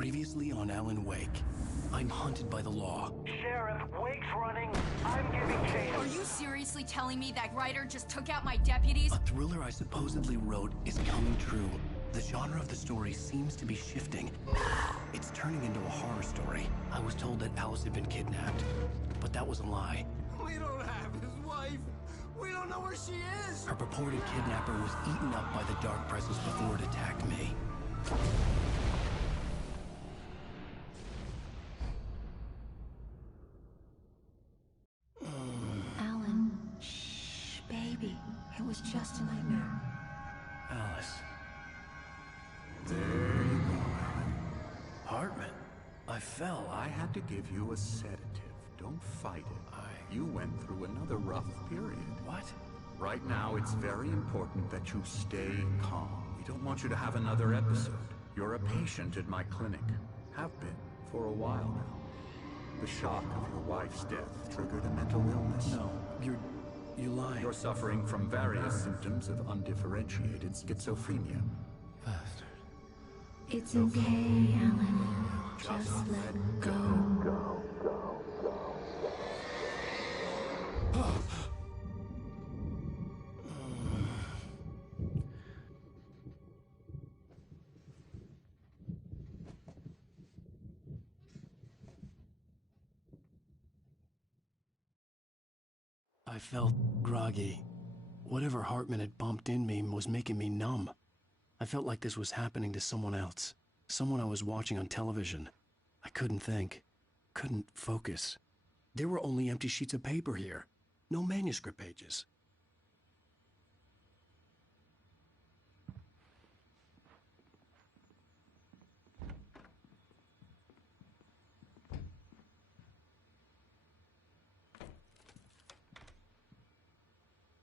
Previously on Alan Wake. I'm hunted by the law. Sheriff, Wake's running. I'm giving chase. Are you seriously telling me that writer just took out my deputies? A thriller I supposedly wrote is coming true. The genre of the story seems to be shifting. It's turning into a horror story. I was told that Alice had been kidnapped, but that was a lie. We don't have his wife. We don't know where she is. Her purported kidnapper was eaten up by the dark presence before it attacked me. Alan, shh, baby. It was just a nightmare. Alice. There you go, Alan. Hartman. I fell. I had to give you a sedative. Don't fight it. You went through another rough period. What? Right now, it's very important that you stay calm. We don't want you to have another episode. You're a patient at my clinic. Have been for a while now. The shock of your wife's death triggered a mental illness. No, you're lying. You're suffering from various symptoms of undifferentiated schizophrenia. Bastard. It's okay, Alan. Just let go. I felt groggy. Whatever Hartman had bumped in me was making me numb. I felt like this was happening to someone else. Someone I was watching on television. I couldn't think. Couldn't focus. There were only empty sheets of paper here. No manuscript pages.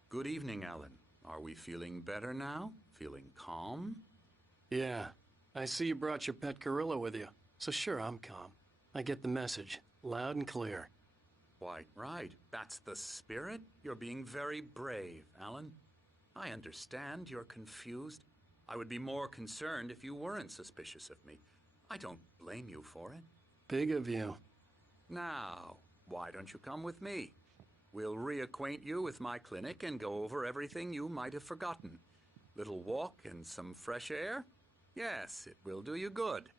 Good evening, Alan. Are we feeling better now? Feeling calm? Yeah. I see you brought your pet gorilla with you. So sure, I'm calm. I get the message. Loud and clear. Why, right. That's the spirit. You're being very brave, Alan. I understand you're confused. I would be more concerned if you weren't suspicious of me. I don't blame you for it. Big of you. Now, why don't you come with me? We'll reacquaint you with my clinic and go over everything you might have forgotten. Little walk and some fresh air? Yes, it will do you good.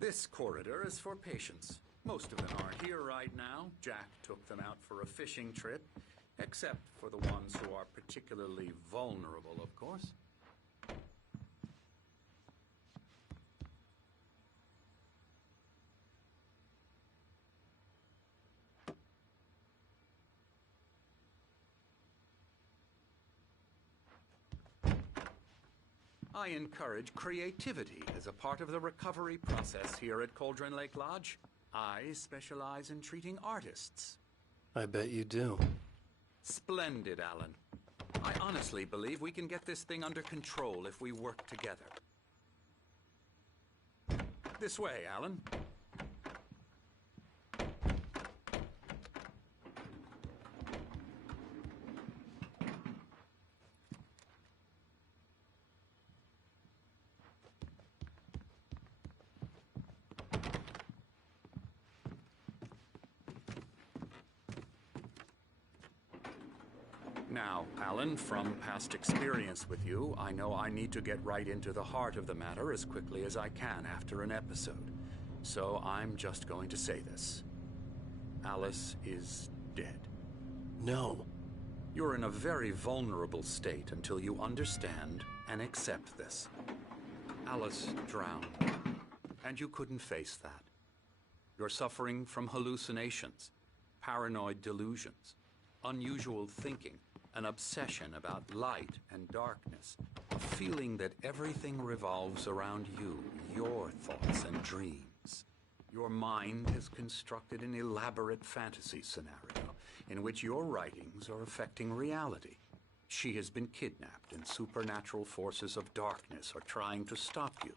This corridor is for patients. Most of them aren't here right now. Jack took them out for a fishing trip, except for the ones who are particularly vulnerable, of course. I encourage creativity as a part of the recovery process here at Cauldron Lake Lodge. I specialize in treating artists. I bet you do. Splendid, Alan. I honestly believe we can get this thing under control if we work together. This way, Alan. Now, Alan, from past experience with you, I know I need to get right into the heart of the matter as quickly as I can after an episode. So I'm just going to say this. Alice is dead. No. You're in a very vulnerable state until you understand and accept this. Alice drowned, and you couldn't face that. You're suffering from hallucinations, paranoid delusions, unusual thinking, an obsession about light and darkness, a feeling that everything revolves around you, your thoughts and dreams. Your mind has constructed an elaborate fantasy scenario in which your writings are affecting reality. She has been kidnapped and supernatural forces of darkness are trying to stop you.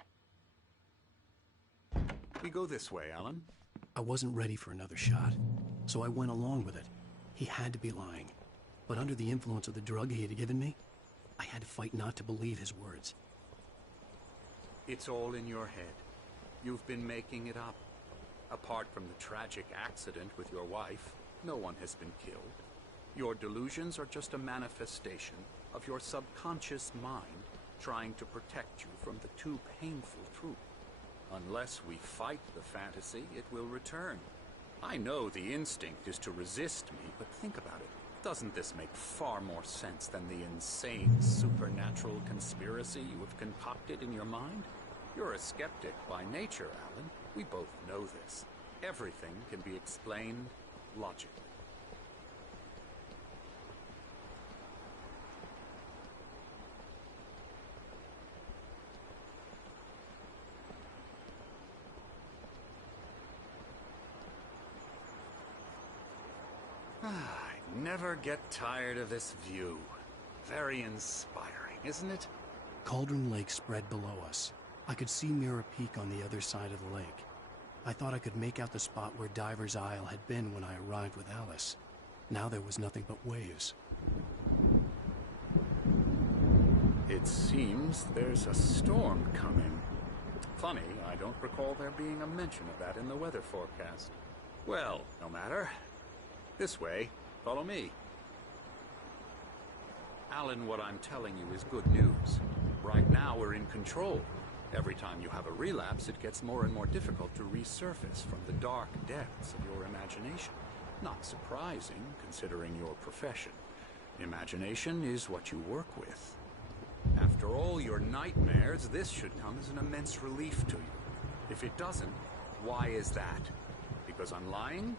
We go this way, Alan. I wasn't ready for another shot, so I went along with it. He had to be lying. But under the influence of the drug he had given me, I had to fight not to believe his words. It's all in your head. You've been making it up. Apart from the tragic accident with your wife, no one has been killed. Your delusions are just a manifestation of your subconscious mind trying to protect you from the too painful truth. Unless we fight the fantasy, it will return. I know the instinct is to resist me, but think about it. Doesn't this make far more sense than the insane supernatural conspiracy you have concocted in your mind? You're a skeptic by nature, Alan. We both know this. Everything can be explained logically. I never get tired of this view. Very inspiring, isn't it? Cauldron Lake spread below us. I could see Mirror Peak on the other side of the lake. I thought I could make out the spot where Diver's Isle had been when I arrived with Alice. Now there was nothing but waves. It seems there's a storm coming. Funny, I don't recall there being a mention of that in the weather forecast. Well, no matter. This way. Follow me. Alan, what I'm telling you is good news. Right now we're in control. Every time you have a relapse, it gets more and more difficult to resurface from the dark depths of your imagination. Not surprising, considering your profession. Imagination is what you work with. After all your nightmares, this should come as an immense relief to you. If it doesn't, why is that? Because I'm lying?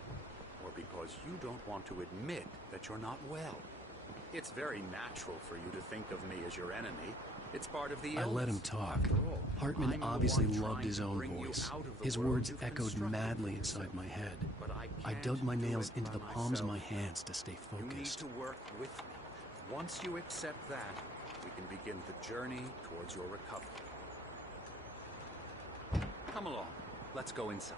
Or because you don't want to admit that you're not well? It's very natural for you to think of me as your enemy. It's part of the illness. I let him talk. After all, Hartman I'm the obviously one loved trying his to own bring you voice. out of the His world words you've echoed constructed madly for inside yourself. my head. But I can't dug my do nails it into by the palms of my myself. hands to stay You need focused. to work with me. Once you accept that, we can begin the journey towards your recovery. Come along. Let's go inside.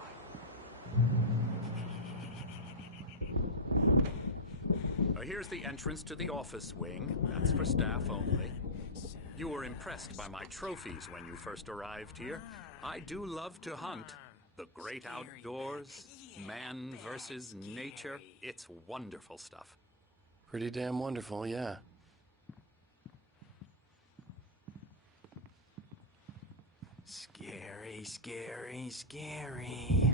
Here's the entrance to the office wing. That's for staff only. You were impressed by my trophies when you first arrived here. I do love to hunt. The great outdoors, man versus nature. It's wonderful stuff. Pretty damn wonderful, yeah. Scary, scary, scary.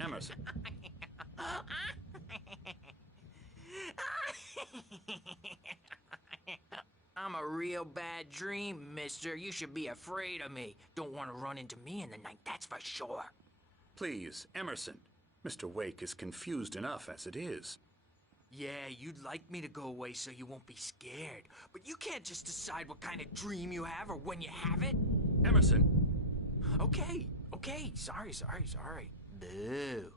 Emerson. I'm a real bad dream, mister. You should be afraid of me. Don't want to run into me in the night, that's for sure. Please, Emerson. Mr. Wake is confused enough as it is. Yeah, you'd like me to go away so you won't be scared. But you can't just decide what kind of dream you have or when you have it. Emerson. Okay. Sorry. Boo.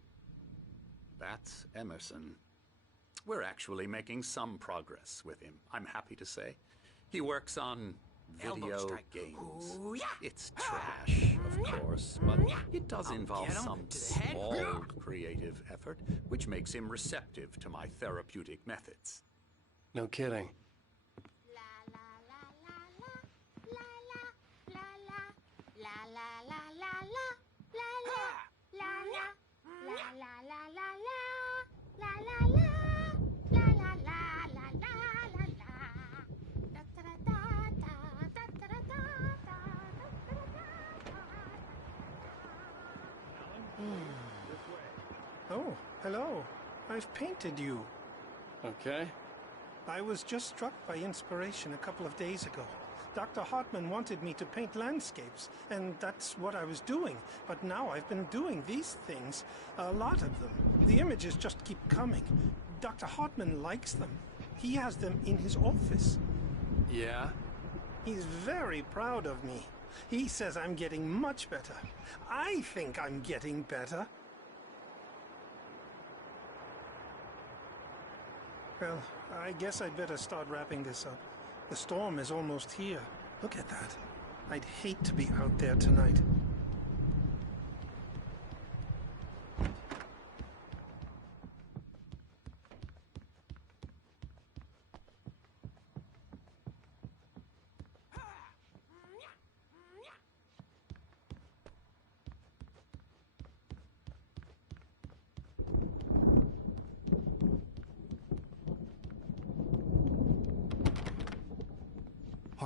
That's Emerson. We're actually making some progress with him, I'm happy to say. He works on Elbow video strike. games. Ooh, yeah. It's trash, of course, but it does I'll involve get him some to the head. small creative effort, which makes him receptive to my therapeutic methods. No kidding. Oh, hello. I've painted you. Okay. I was just struck by inspiration a couple of days ago. Dr. Hartman wanted me to paint landscapes, and that's what I was doing. But now I've been doing these things, a lot of them. The images just keep coming. Dr. Hartman likes them. He has them in his office. Yeah? He's very proud of me. He says I'm getting much better. I think I'm getting better. Well, I guess I'd better start wrapping this up. The storm is almost here. Look at that. I'd hate to be out there tonight.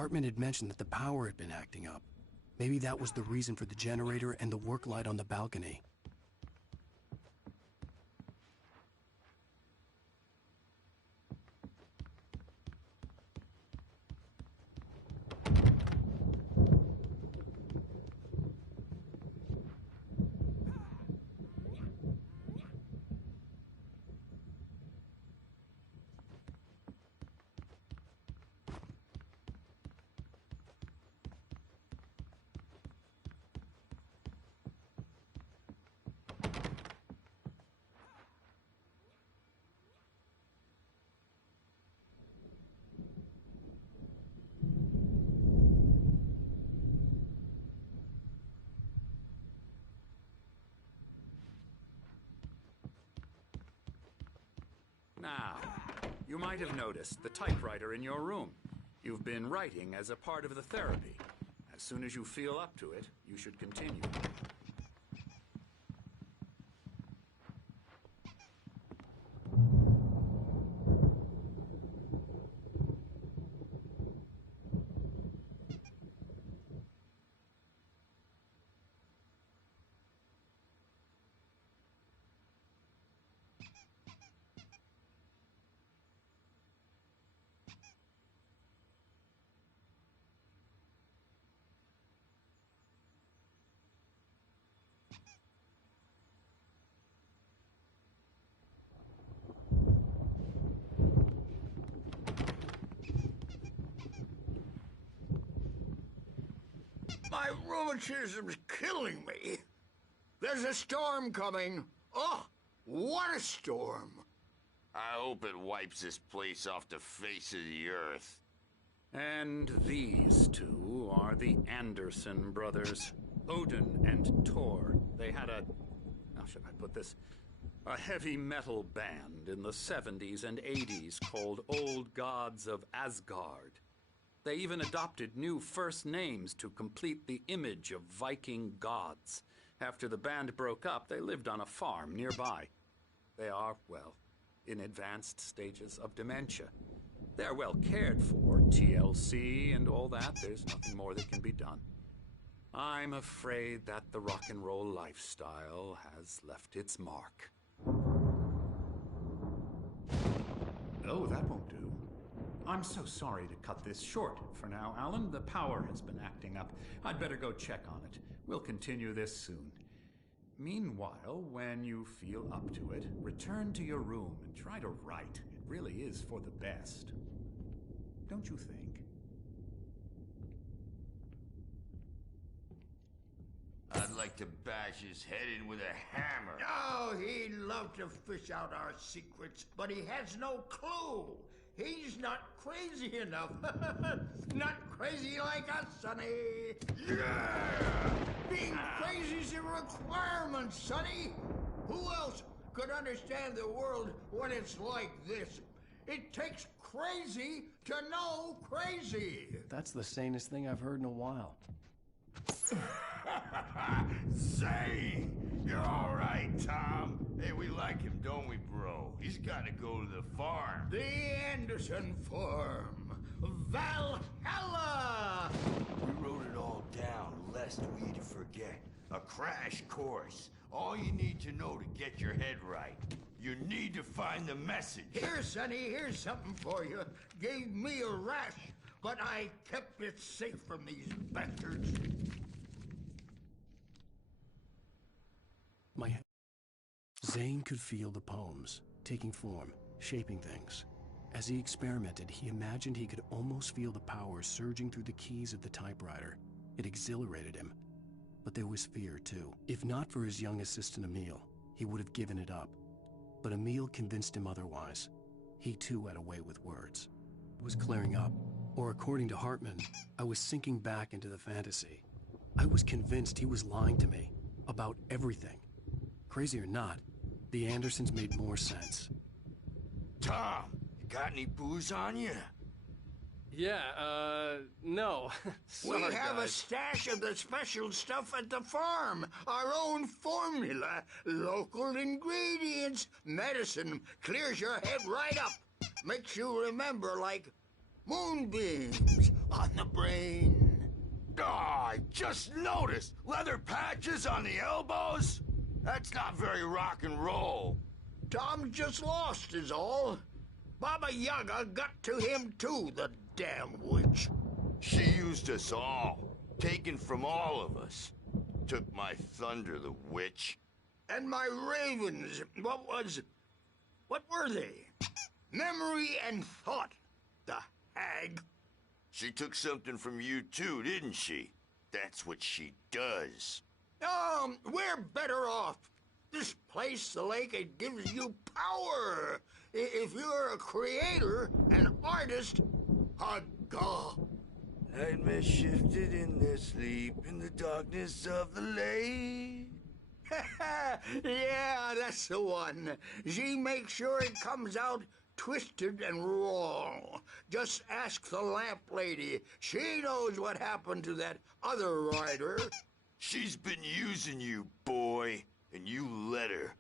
Hartman had mentioned that the power had been acting up. Maybe that was the reason for the generator and the work light on the balcony. Now, you might have noticed the typewriter in your room. You've been writing as a part of the therapy. As soon as you feel up to it, you should continue. My rheumatism's killing me. There's a storm coming. Oh, what a storm. I hope it wipes this place off the face of the earth. And these two are the Anderson brothers, Odin and Thor. They had a, how should I put this? A heavy metal band in the 70s and 80s called Old Gods of Asgard. They even adopted new first names to complete the image of Viking gods. After the band broke up, they lived on a farm nearby. They are, well, in advanced stages of dementia. They're well cared for, TLC and all that. There's nothing more that can be done. I'm afraid that the rock and roll lifestyle has left its mark. Oh, that won't do. I'm so sorry to cut this short for now, Alan. The power has been acting up. I'd better go check on it. We'll continue this soon. Meanwhile, when you feel up to it, return to your room and try to write. It really is for the best. Don't you think? I'd like to bash his head in with a hammer. Oh, he'd love to fish out our secrets, but he has no clue. He's not crazy enough. Not crazy like us, Sonny. Yeah! Being crazy's a requirement, Sonny. Who else could understand the world when it's like this? It takes crazy to know crazy. That's the sanest thing I've heard in a while. Zane! You're all right, Tom. Hey, we like him, don't we, bro? He's got to go to the farm. The Anderson farm. Valhalla! We wrote it all down, lest we forget. A crash course. All you need to know to get your head right. You need to find the message. Here, Sonny, here's something for you. Gave me a rash, but I kept it safe from these bastards. Zane could feel the poems, taking form, shaping things. As he experimented, he imagined he could almost feel the power surging through the keys of the typewriter. It exhilarated him. But there was fear, too. If not for his young assistant Emil, he would have given it up. But Emil convinced him otherwise. He too had a way with words. It was clearing up, or according to Hartman, I was sinking back into the fantasy. I was convinced he was lying to me about everything. Crazy or not, the Andersons made more sense. Tom, you got any booze on you? Yeah, no. Sorry, we have guys. a stash of the special stuff at the farm. Our own formula. Local ingredients. Medicine. Clears your head right up. Makes you remember like moonbeams. on the brain. Oh, I just noticed! Leather patches on the elbows? That's not very rock and roll. Tom just lost is all. Baba Yaga got to him too, the damn witch. She used us all. Taken from all of us. Took my thunder, the witch. And my ravens, what were they? Memory and thought, the hag. She took something from you too, didn't she? That's what she does. We're better off. This place, the lake, it gives you power. If you're a creator, an artist, a god. Nightmares shifted in their sleep in the darkness of the lake. Yeah, that's the one. She makes sure it comes out twisted and wrong. Just ask the lamp lady. She knows what happened to that other rider. She's been using you, boy, and you let her.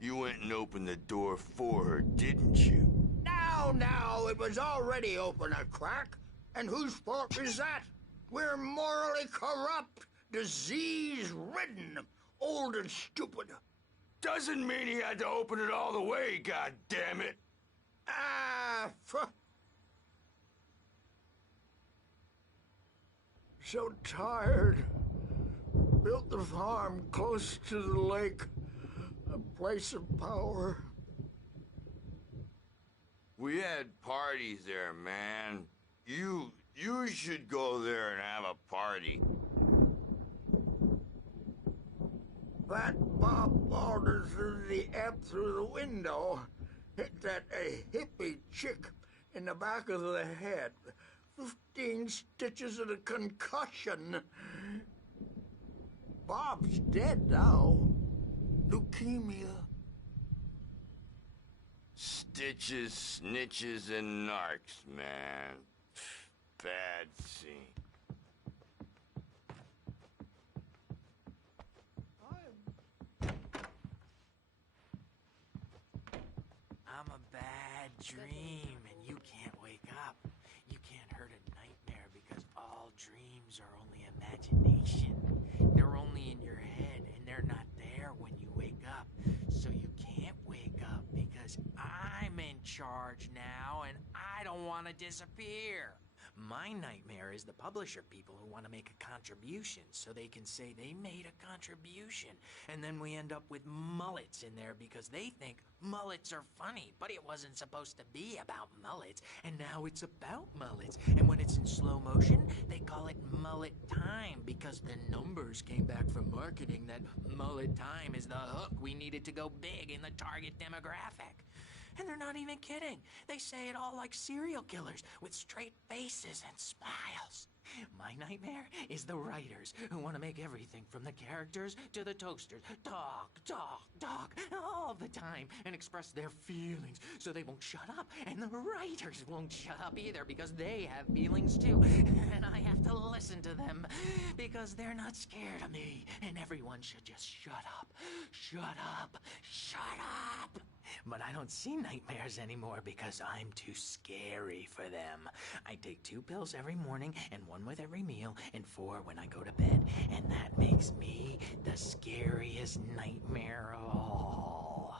You went and opened the door for her, didn't you? Now, it was already open a crack. And whose fault is that? We're morally corrupt, disease-ridden, old and stupid. Doesn't mean he had to open it all the way, goddammit. So tired. Built the farm close to the lake. A place of power. We had parties there, man. You should go there and have a party. That Bob wandered through the amp through the window. Hit that hippie chick in the back of the head. 15 stitches and a concussion. Bob's dead now. Leukemia. Stitches, snitches, and narcs, man. Bad scene. I'm a bad dream, and you can't wake up. You can't hurt a nightmare because all dreams are only imagination. They're only in your head, and they're not there when you wake up. So you can't wake up because I'm in charge now, and I don't want to disappear. My nightmare is the publisher people who want to make a contribution so they can say they made a contribution. And then we end up with mullets in there because they think mullets are funny. But it wasn't supposed to be about mullets. And now it's about mullets. And when it's in slow motion, they call it mullet time because the numbers came back from marketing that mullet time is the hook we needed to go big in the target demographic. And they're not even kidding. They say it all like serial killers with straight faces and smiles. My nightmare is the writers who want to make everything from the characters to the toasters talk all the time and express their feelings so they won't shut up. And the writers won't shut up either because they have feelings too. And I have to listen to them because they're not scared of me. And everyone should just shut up. Shut up. Shut up. But I don't see nightmares anymore because I'm too scary for them. I take 2 pills every morning and 1 with every meal and 4 when I go to bed. And that makes me the scariest nightmare of all.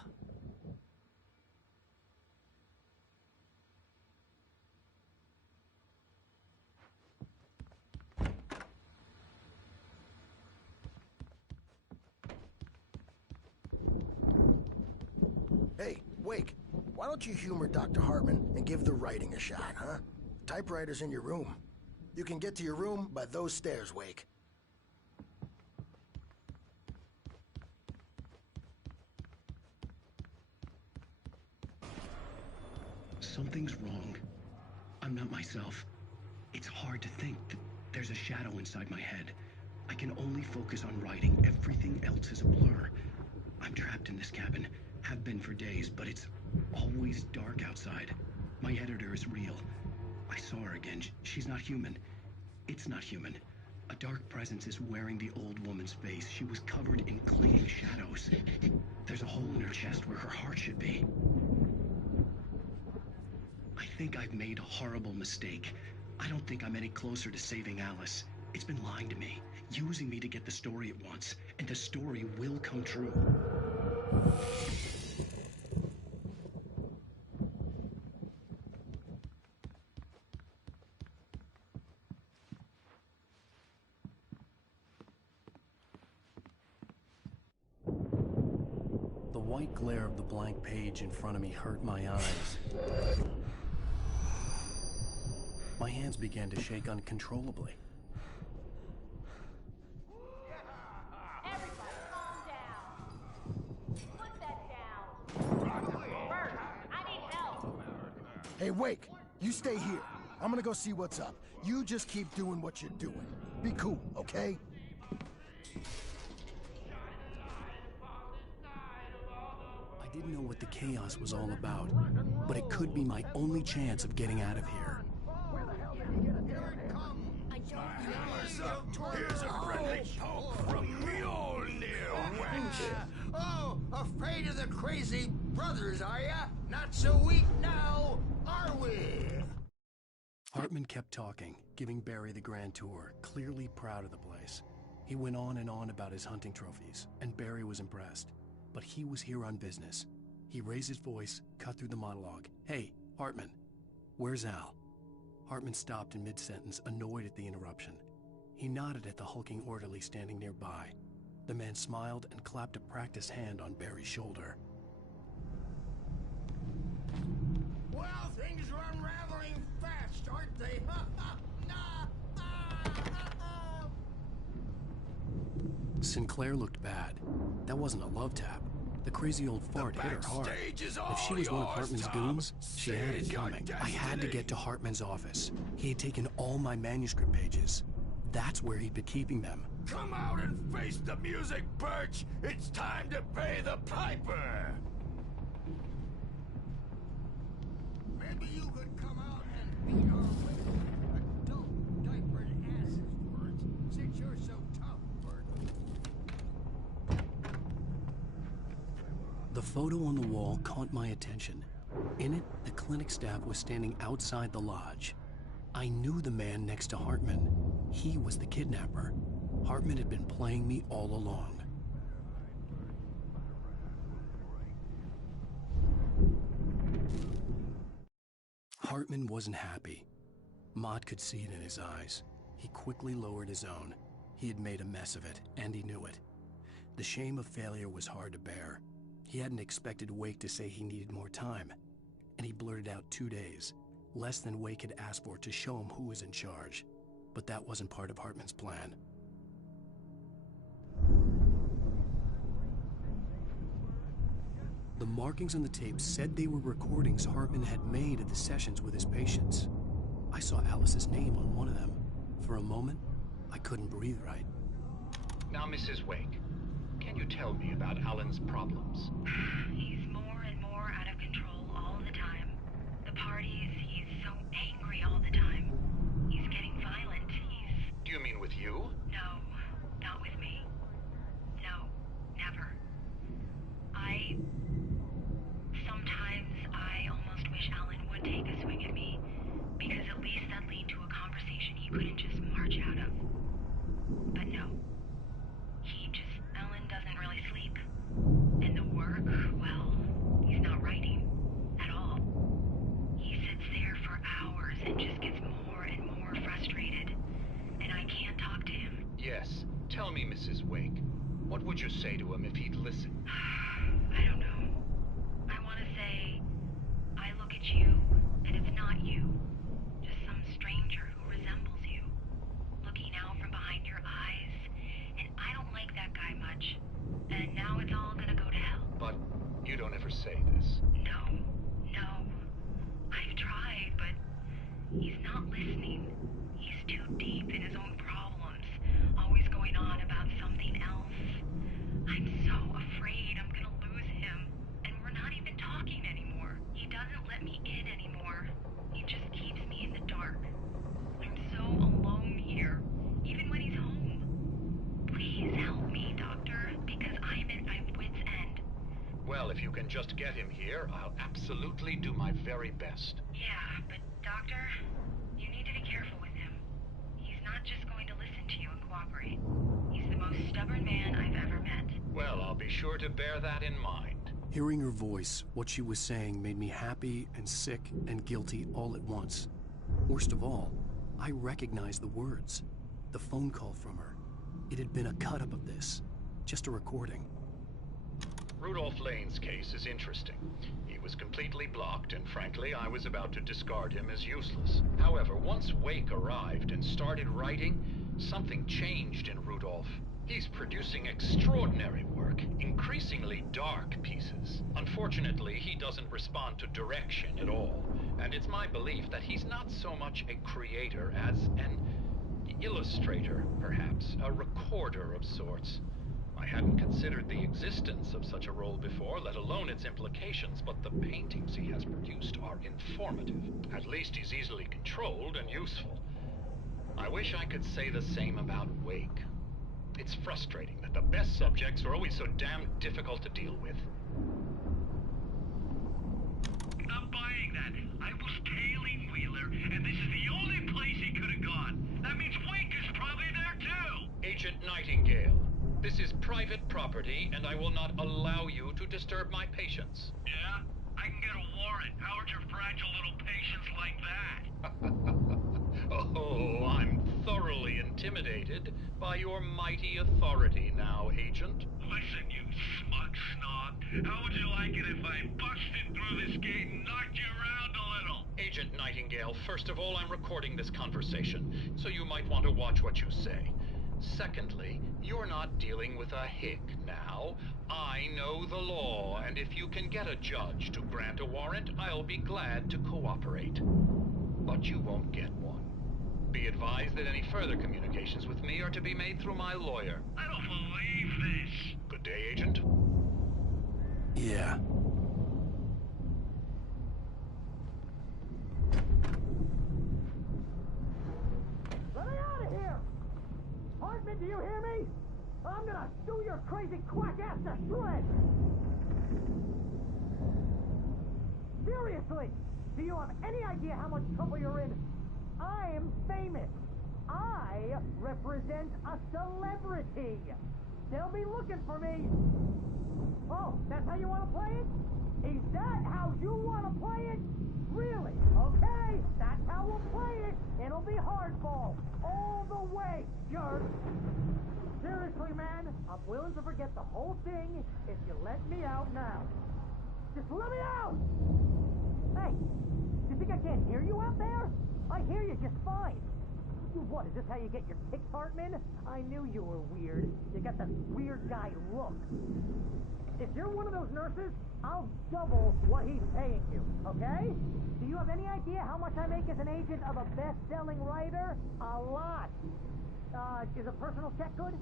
Hey, Wake, why don't you humor Dr. Hartman and give the writing a shot, huh? Typewriter's in your room. You can get to your room by those stairs, Wake. Something's wrong. I'm not myself. It's hard to think that there's a shadow inside my head. I can only focus on writing. Everything else is a blur. I'm trapped in this cabin. Have been for days, but it's always dark outside. My editor is real. I saw her again. She's not human. It's not human. A dark presence is wearing the old woman's face. She was covered in clinging shadows. There's a hole in her chest where her heart should be. I think I've made a horrible mistake. I don't think I'm any closer to saving Alice. It's been lying to me, using me to get the story it wants, and the story will come true. The white glare of the blank page in front of me hurt my eyes. My hands began to shake uncontrollably. Everybody calm down. Put that down. Bert, I need help. Hey, Wake, you stay here. I'm gonna go see what's up. You just keep doing what you're doing. Be cool, okay? I didn't know what the chaos was all about, but it could be my only chance of getting out of here. Here's a friendly poke from Mjolnir, wench. Oh, afraid of the crazy brothers, are ya? Not so weak now, are we? Hartman kept talking, giving Barry the grand tour, clearly proud of the place. He went on and on about his hunting trophies, and Barry was impressed. But he was here on business. He raised his voice, cut through the monologue. Hey, Hartman, where's Al? Hartman stopped in mid-sentence, annoyed at the interruption. He nodded at the hulking orderly standing nearby. The man smiled and clapped a practiced hand on Barry's shoulder. Well, things are unraveling fast, aren't they? Sinclair looked bad. That wasn't a love tap. The crazy old fart hit her hard. If she was one of Hartman's goons, she had it coming. I had to get to Hartman's office. He had taken all my manuscript pages. That's where he'd been keeping them. Come out and face the music, Birch! It's time to pay the piper! Maybe you could come out and beat our way. Adult diapered asses words, since you're so tough, Bert. The photo on the wall caught my attention. In it, the clinic staff was standing outside the lodge. I knew the man next to Hartman. He was the kidnapper. Hartman had been playing me all along. Hartman wasn't happy. Mott could see it in his eyes. He quickly lowered his own. He had made a mess of it, and he knew it. The shame of failure was hard to bear. He hadn't expected Wake to say he needed more time, and he blurted out 2 days, less than Wake had asked for, to show him who was in charge. But that wasn't part of Hartman's plan. The markings on the tape said they were recordings Hartman had made of the sessions with his patients. I saw Alice's name on one of them. For a moment, I couldn't breathe right. Now, Mrs. Wake, can you tell me about Alan's problems? He's more and more out of control all the time. The parties, he's so angry all the time. He's getting violent. Do you mean with you? No, not with me. No, never. Sometimes I almost wish Alan would take a swing at me, because at least that'd lead to a conversation he couldn't just march out of. But no. Alan doesn't really sleep. And the work, well, he's not writing at all. He sits there for hours and just gets more and more frustrated. And I can't talk to him. Yes. Tell me, Mrs. Wake, what would you say to him if he'd listen? I don't know. I want to say, I look at you, and it's not you. Just some stranger who resembles you. Looking out from behind your eyes. And I don't like that guy much. And now it's all gonna go to hell. But you don't ever say this. No. I've tried, but he's not listening. He's too deep in his own problems, always going on about something else. I'm so afraid I'm gonna lose him, and we're not even talking anymore. He doesn't let me in anymore. He just keeps me in the dark. I'm so alone here, even when he's home. Please help me, Doctor, because I'm at my wit's end. Well, if you can just get him here, I'll absolutely do my very best. Yeah, but Doctor, you need to be careful cooperate. He's the most stubborn man I've ever met. Well, I'll be sure to bear that in mind. Hearing her voice, what she was saying made me happy and sick and guilty all at once. Worst of all, I recognized the words. The phone call from her. It had been a cut-up of this. Just a recording. Rudolph Lane's case is interesting. He was completely blocked, and frankly, I was about to discard him as useless. However, once Wake arrived and started writing, something changed in Rudolph. He's producing extraordinary work, increasingly dark pieces. Unfortunately, he doesn't respond to direction at all, and it's my belief that he's not so much a creator as an illustrator, perhaps, a recorder of sorts. I hadn't considered the existence of such a role before, let alone its implications, but the paintings he has produced are informative. At least he's easily controlled and useful. I wish I could say the same about Wake. It's frustrating that the best subjects are always so damn difficult to deal with. I'm buying that. I was tailing Wheeler, and this is the only place he could have gone. That means Wake is probably there too! Agent Nightingale, this is private property, and I will not allow you to disturb my patients. Yeah? I can get a warrant. How would your fragile little patients like that? Oh, I'm thoroughly intimidated by your mighty authority now, Agent. Listen, you smug snob. How would you like it if I busted through this gate and knocked you around a little? Agent Nightingale, first of all, I'm recording this conversation, so you might want to watch what you say. Secondly, you're not dealing with a hick now. I know the law, and if you can get a judge to grant a warrant, I'll be glad to cooperate. But you won't get one. Be advised that any further communications with me are to be made through my lawyer. I don't believe this. Good day, Agent. Yeah. Let me out of here! Hartman, do you hear me? I'm gonna sue your crazy quack ass to shreds! Seriously, do you have any idea how much trouble you're in? I'm famous. I represent a celebrity. They'll be looking for me. Oh, that's how you want to play it? Is that how you want to play it? Really? Okay, that's how we'll play it. It'll be hardball all the way, jerk. Seriously, man, I'm willing to forget the whole thing if you let me out now. Just let me out! Hey, you think I can't hear you out there? I hear you just fine. What, is this how you get your kicks, Hartman? I knew you were weird. You got that weird guy look. If you're one of those nurses, I'll double what he's paying you, okay? Do you have any idea how much I make as an agent of a best-selling writer? A lot. Is a personal check good?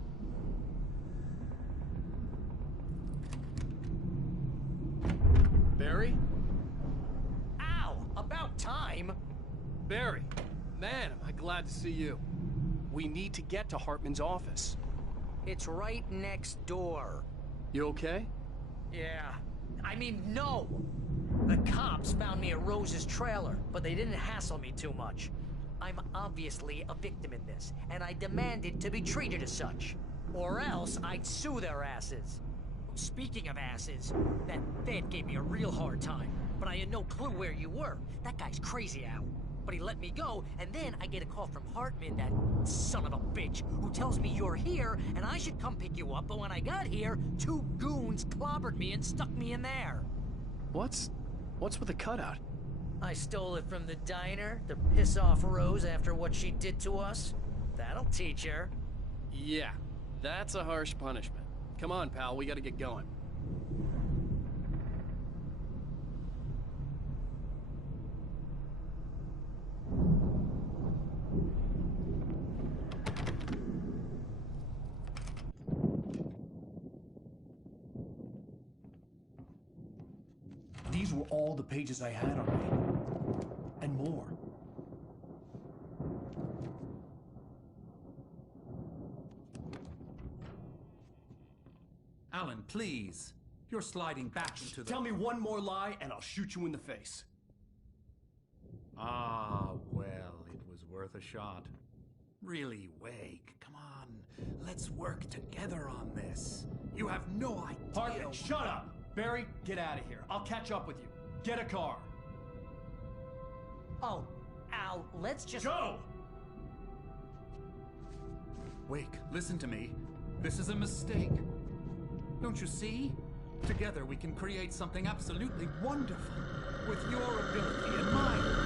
Barry? Ow! About time! Barry, man, am I glad to see you. We need to get to Hartman's office. It's right next door. You okay? Yeah. I mean, no! The cops found me at Rose's trailer, but they didn't hassle me too much. I'm obviously a victim in this, and I demanded to be treated as such. Or else I'd sue their asses. Speaking of asses, that Fed gave me a real hard time, but I had no clue where you were. That guy's crazy, Al. But he let me go, and then I get a call from Hartman, that son of a bitch, who tells me you're here, and I should come pick you up, but when I got here, 2 goons clobbered me and stuck me in there. What's with the cutout? I stole it from the diner to piss off Rose after what she did to us. That'll teach her. Yeah, that's a harsh punishment. Come on, pal, we gotta get going. These were all the pages I had on me. And more. Alan, please. You're sliding back into the... Tell me one more lie and I'll shoot you in the face. Ah, well, it was worth a shot. Really, Wake, come on. Let's work together on this. You have no idea. Hartman, shut up! Barry, get out of here. I'll catch up with you. Get a car. Oh, Al, let's just... Go! Wake, listen to me. This is a mistake. Don't you see? Together we can create something absolutely wonderful. With your ability and mine.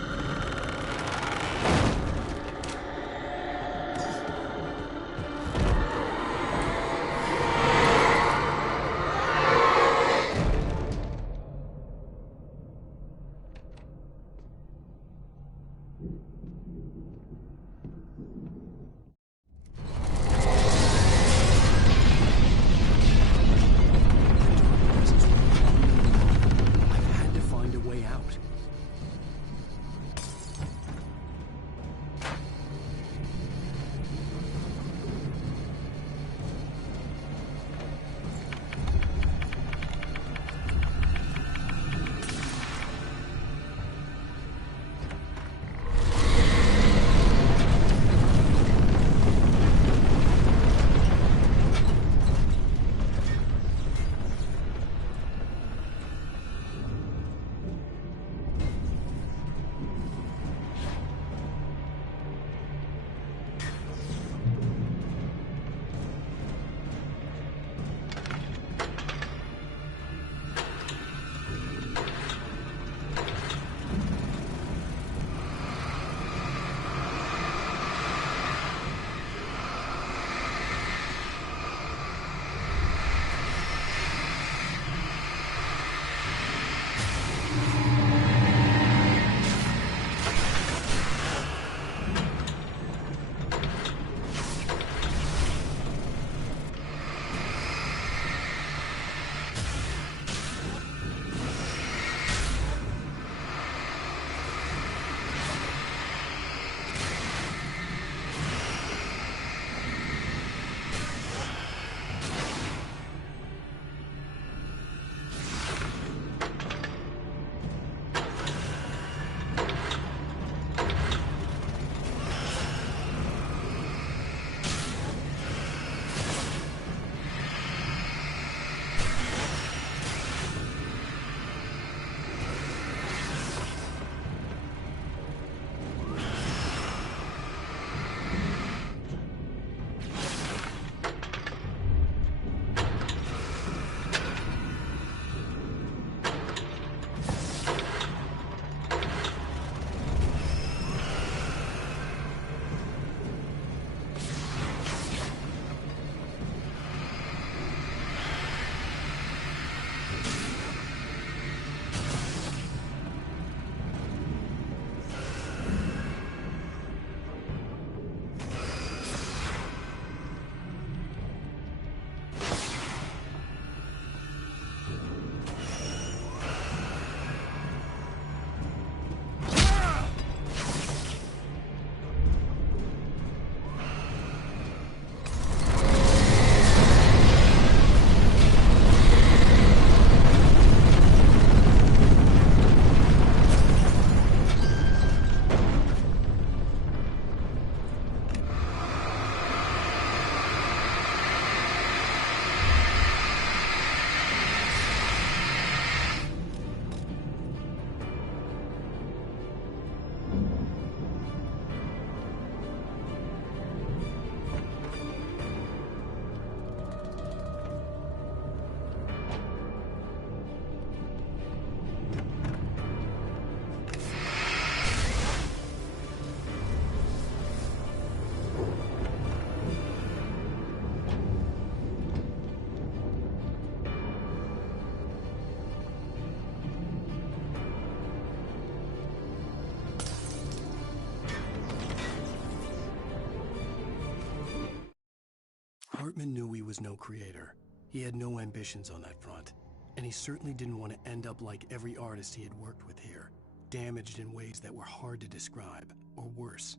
Hartman knew he was no creator. He had no ambitions on that front. And he certainly didn't want to end up like every artist he had worked with here, damaged in ways that were hard to describe, or worse.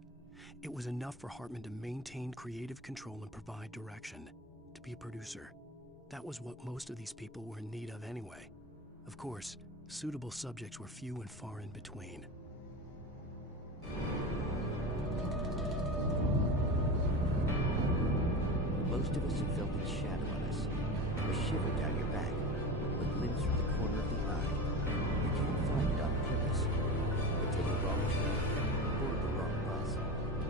It was enough for Hartman to maintain creative control and provide direction, to be a producer. That was what most of these people were in need of anyway. Of course, suitable subjects were few and far in between. Most of us have felt its shadow on us, a shiver down your back, a glimpse from the corner of the eye. You can't find it on purpose, but take a wrong turn, board the wrong bus,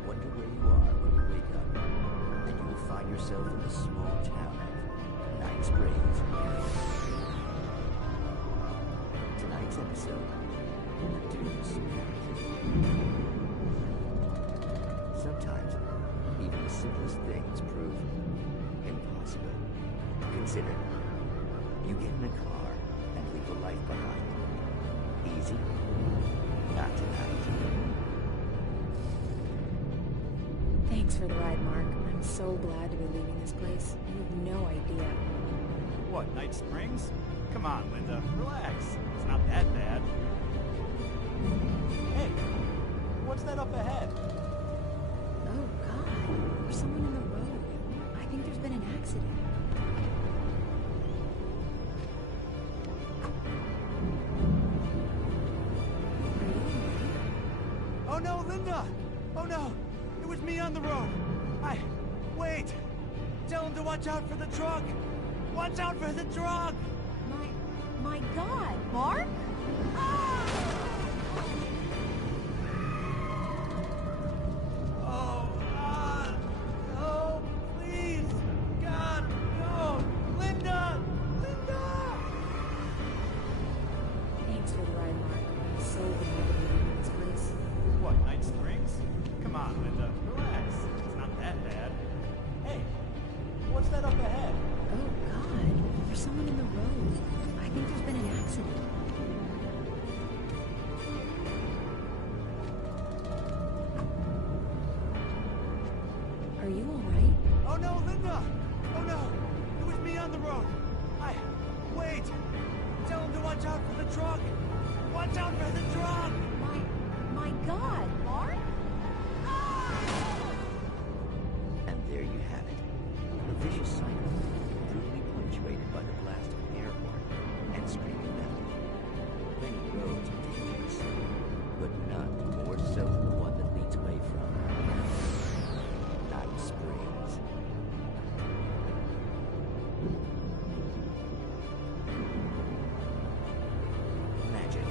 wonder where you are when you wake up, and you will find yourself in the small town of Night Springs. Tonight's episode, the Doom's Sometimes, even the simplest things prove impossible. Consider, you get in a car and leave a life behind. Easy? Not tonight. Thanks for the ride, Mark. I'm so glad to be leaving this place. You have no idea. What, Night Springs? Come on, Linda, relax. It's not that bad. Hey, what's that up ahead? Oh, God. There's someone in the road. I think there's been an accident. Oh no, Linda! Oh no! It was me on the road! Wait! Tell him to watch out for the truck! Watch out for the truck! My God, Mark? Oh, God! No, please! God, no! Linda! Linda! Thanks for the ride, Mark. I'm so glad to be leaving this place. What, Night Springs? Come on, Linda, relax. It's not that bad. Hey, what's that up ahead? Oh, God. There's someone in the road. I think there's been an accident. Are you all right? Oh no, Linda! Oh no! It was me on the road! Wait! Tell him to watch out for the truck! Watch out for the truck! My God, Mark? And there you have it. A vicious cycle, brutally punctuated by the blast of an air horn and screaming metal. Many roads are dangerous, but none more so than the one that leads away from Night Springs. Magic,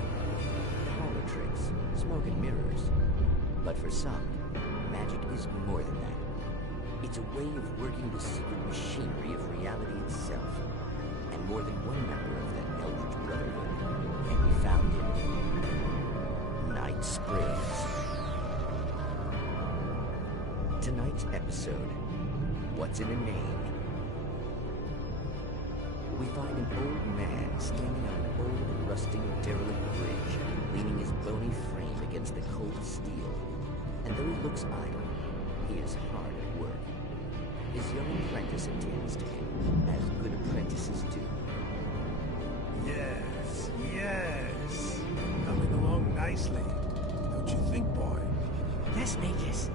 parlor tricks, smoke and mirrors. But for some, magic is more than that. It's a way of working the secret machinery of reality itself. And more than one member of that eldritch brotherhood can be found in Night Springs. Tonight's episode, What's in a Name? We find an old man standing on an old, rusting, derelict bridge, leaning his bony frame against the cold steel. And though he looks idle, he is hard at work. His young apprentice attends to him, as good apprentices do. Yes, yes. Coming along nicely. Don't you think, boy? Yes, Magus.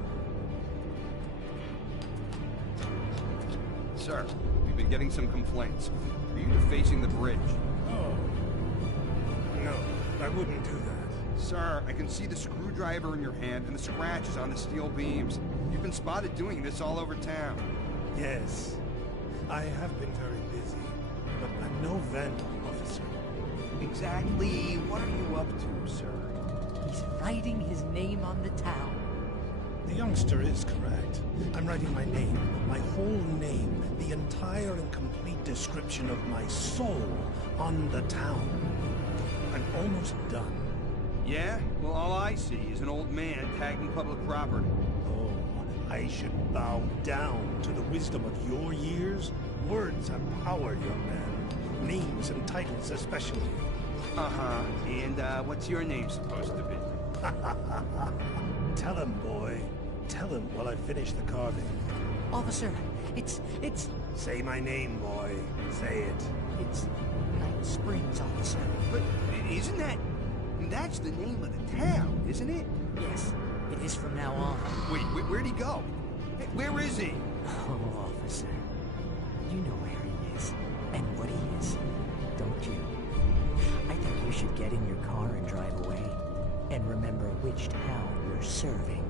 Sir, we've been getting some complaints. Are you defacing the bridge? Oh. No, I wouldn't do that. Sir, I can see the screwdriver in your hand and the scratches on the steel beams. You've been spotted doing this all over town. Yes, I have been very busy, but I'm no vandal, officer. Exactly what are you up to, sir? He's writing his name on the town. The youngster is correct. I'm writing my name, my whole name, the entire and complete description of my soul on the town. I'm almost done. Yeah? Well, all I see is an old man tagging public property. Oh, I should bow down to the wisdom of your years. Words have power, young man. Names and titles especially. Uh-huh. And, what's your name supposed to be? Tell him, boy. Tell him while I finish the carving. Officer, it's... Say my name, boy. Say it. It's Night Springs, officer. But isn't that... That's the name of the town, isn't it? Yes, it is from now on. Wait, where'd he go? Hey, where is he? Oh, officer. You know where he is, and what he is, don't you? I think you should get in your car and drive away, and remember which town you're serving.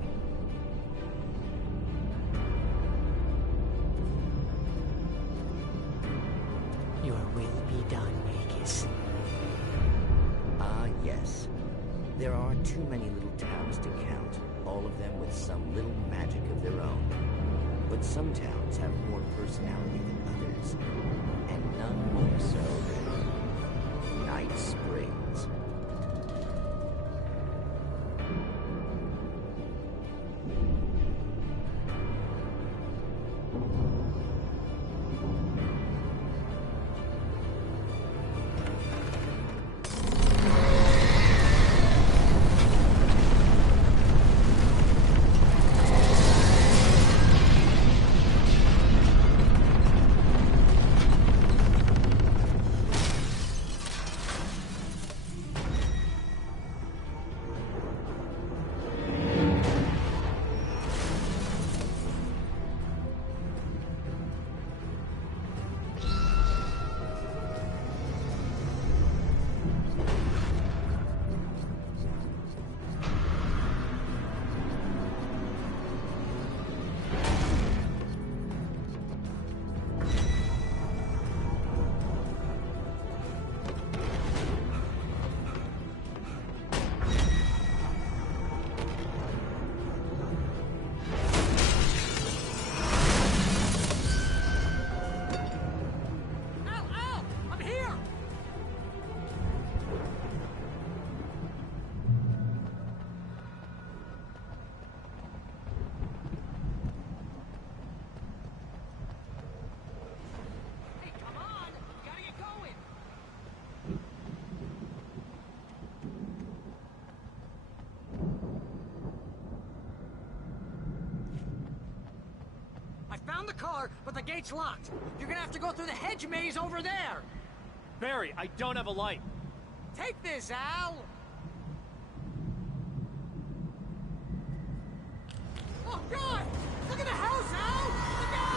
Yes. There are too many little towns to count, all of them with some little magic of their own. But some towns have more personality than others, and none more so than Night Springs. Found the car, but the gate's locked. You're gonna have to go through the hedge maze over there. Barry, I don't have a light. Take this, Al. Oh, God! Look at the house, Al! Look out!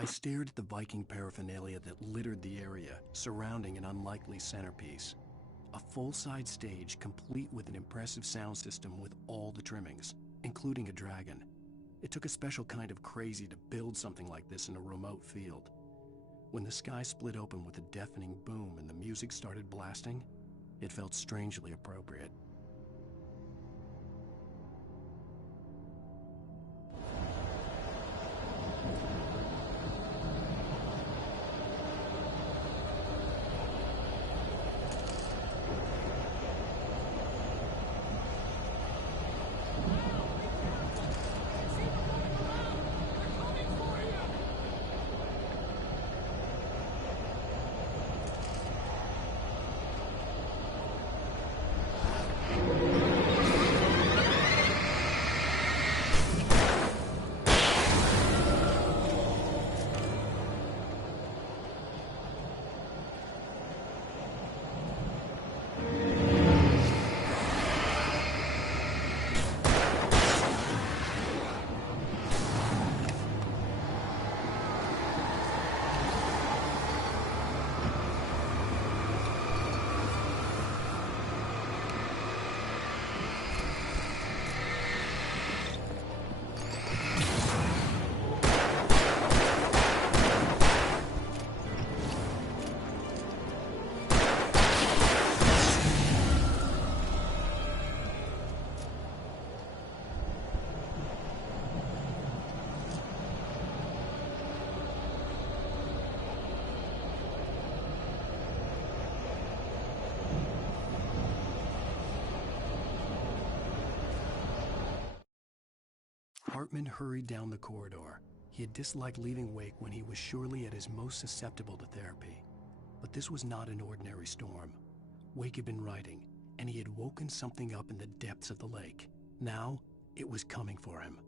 I stared at the Viking paraphernalia that littered the area, surrounding an unlikely centerpiece. A full-size stage complete with an impressive sound system with all the trimmings, including a dragon. It took a special kind of crazy to build something like this in a remote field. When the sky split open with a deafening boom and the music started blasting, it felt strangely appropriate. Hartman hurried down the corridor. He had disliked leaving Wake when he was surely at his most susceptible to therapy. But this was not an ordinary storm. Wake had been writing, and he had woken something up in the depths of the lake. Now, it was coming for him.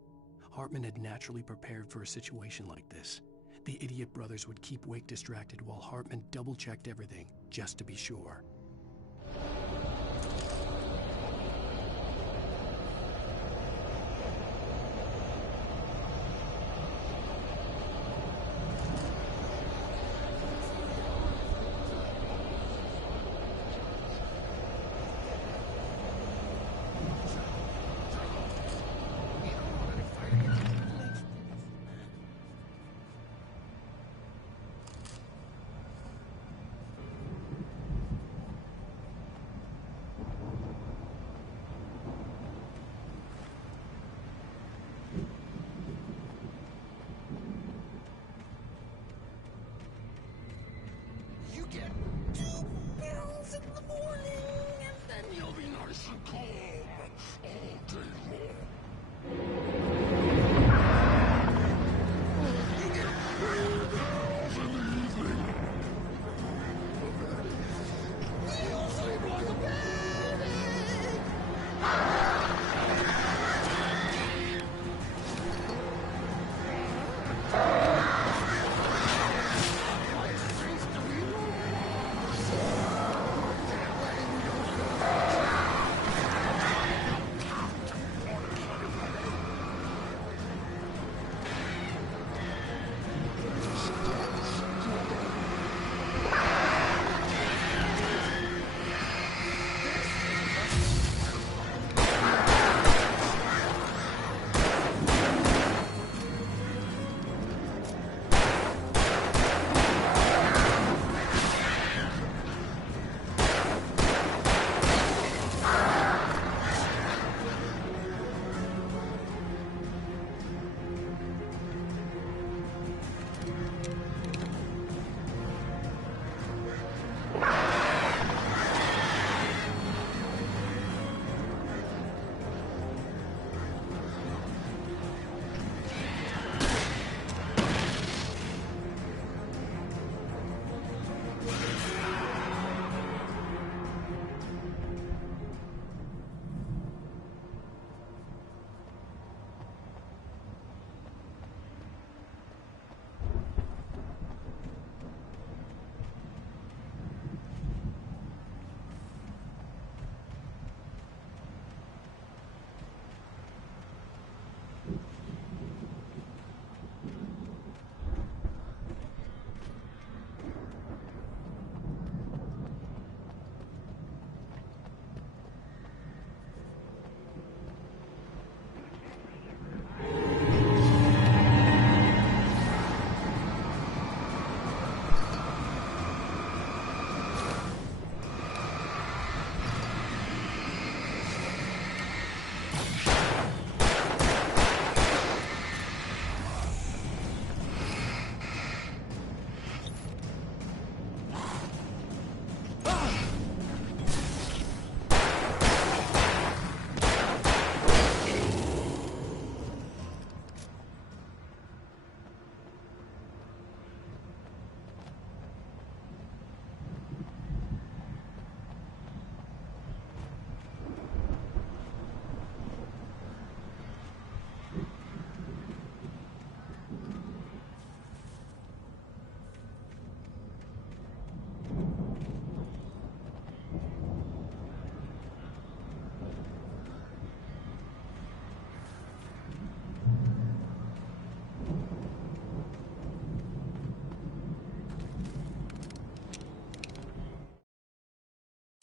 Hartman had naturally prepared for a situation like this. The idiot brothers would keep Wake distracted while Hartman double-checked everything, just to be sure.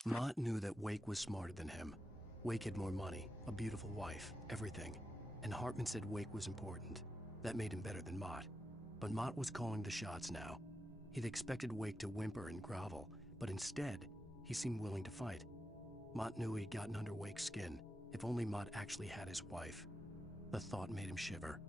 Mott knew that Wake was smarter than him. Wake had more money, a beautiful wife, everything. And Hartman said Wake was important. That made him better than Mott. But Mott was calling the shots now. He'd expected Wake to whimper and grovel, but instead, he seemed willing to fight. Mott knew he'd gotten under Wake's skin. If only Mott actually had his wife. The thought made him shiver.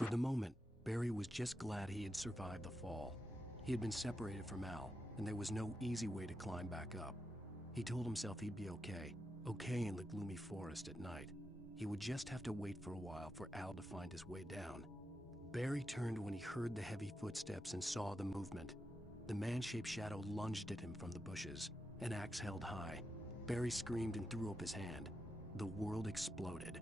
For the moment, Barry was just glad he had survived the fall. He had been separated from Al, and there was no easy way to climb back up. He told himself he'd be okay in the gloomy forest at night. He would just have to wait for a while for Al to find his way down. Barry turned when he heard the heavy footsteps and saw the movement. The man-shaped shadow lunged at him from the bushes, an axe held high. Barry screamed and threw up his hand. The world exploded.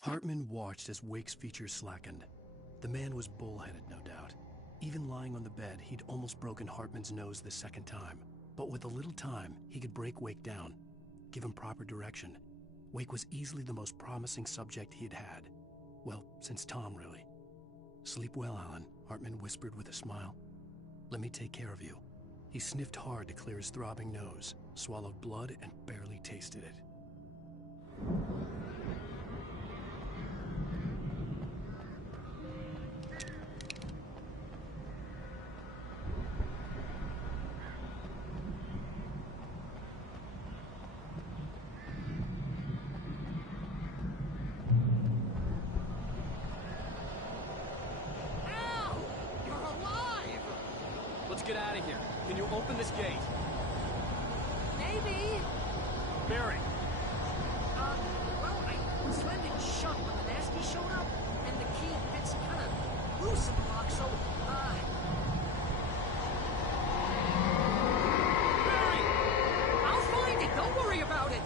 Hartman watched as Wake's features slackened. The man was bullheaded, no doubt. Even lying on the bed, he'd almost broken Hartman's nose the second time. But with a little time, he could break Wake down, give him proper direction. Wake was easily the most promising subject he had had. Well, since Tom, really. Sleep well, Alan, Hartman whispered with a smile. Let me take care of you. He sniffed hard to clear his throbbing nose, swallowed blood, and barely tasted it. Get out of here. Can you open this gate? Maybe. Barry. Well, I slammed it shut when the nasty showed up, and the key fits kind of loose in the lock, so, Barry! I'll find it. Don't worry about it.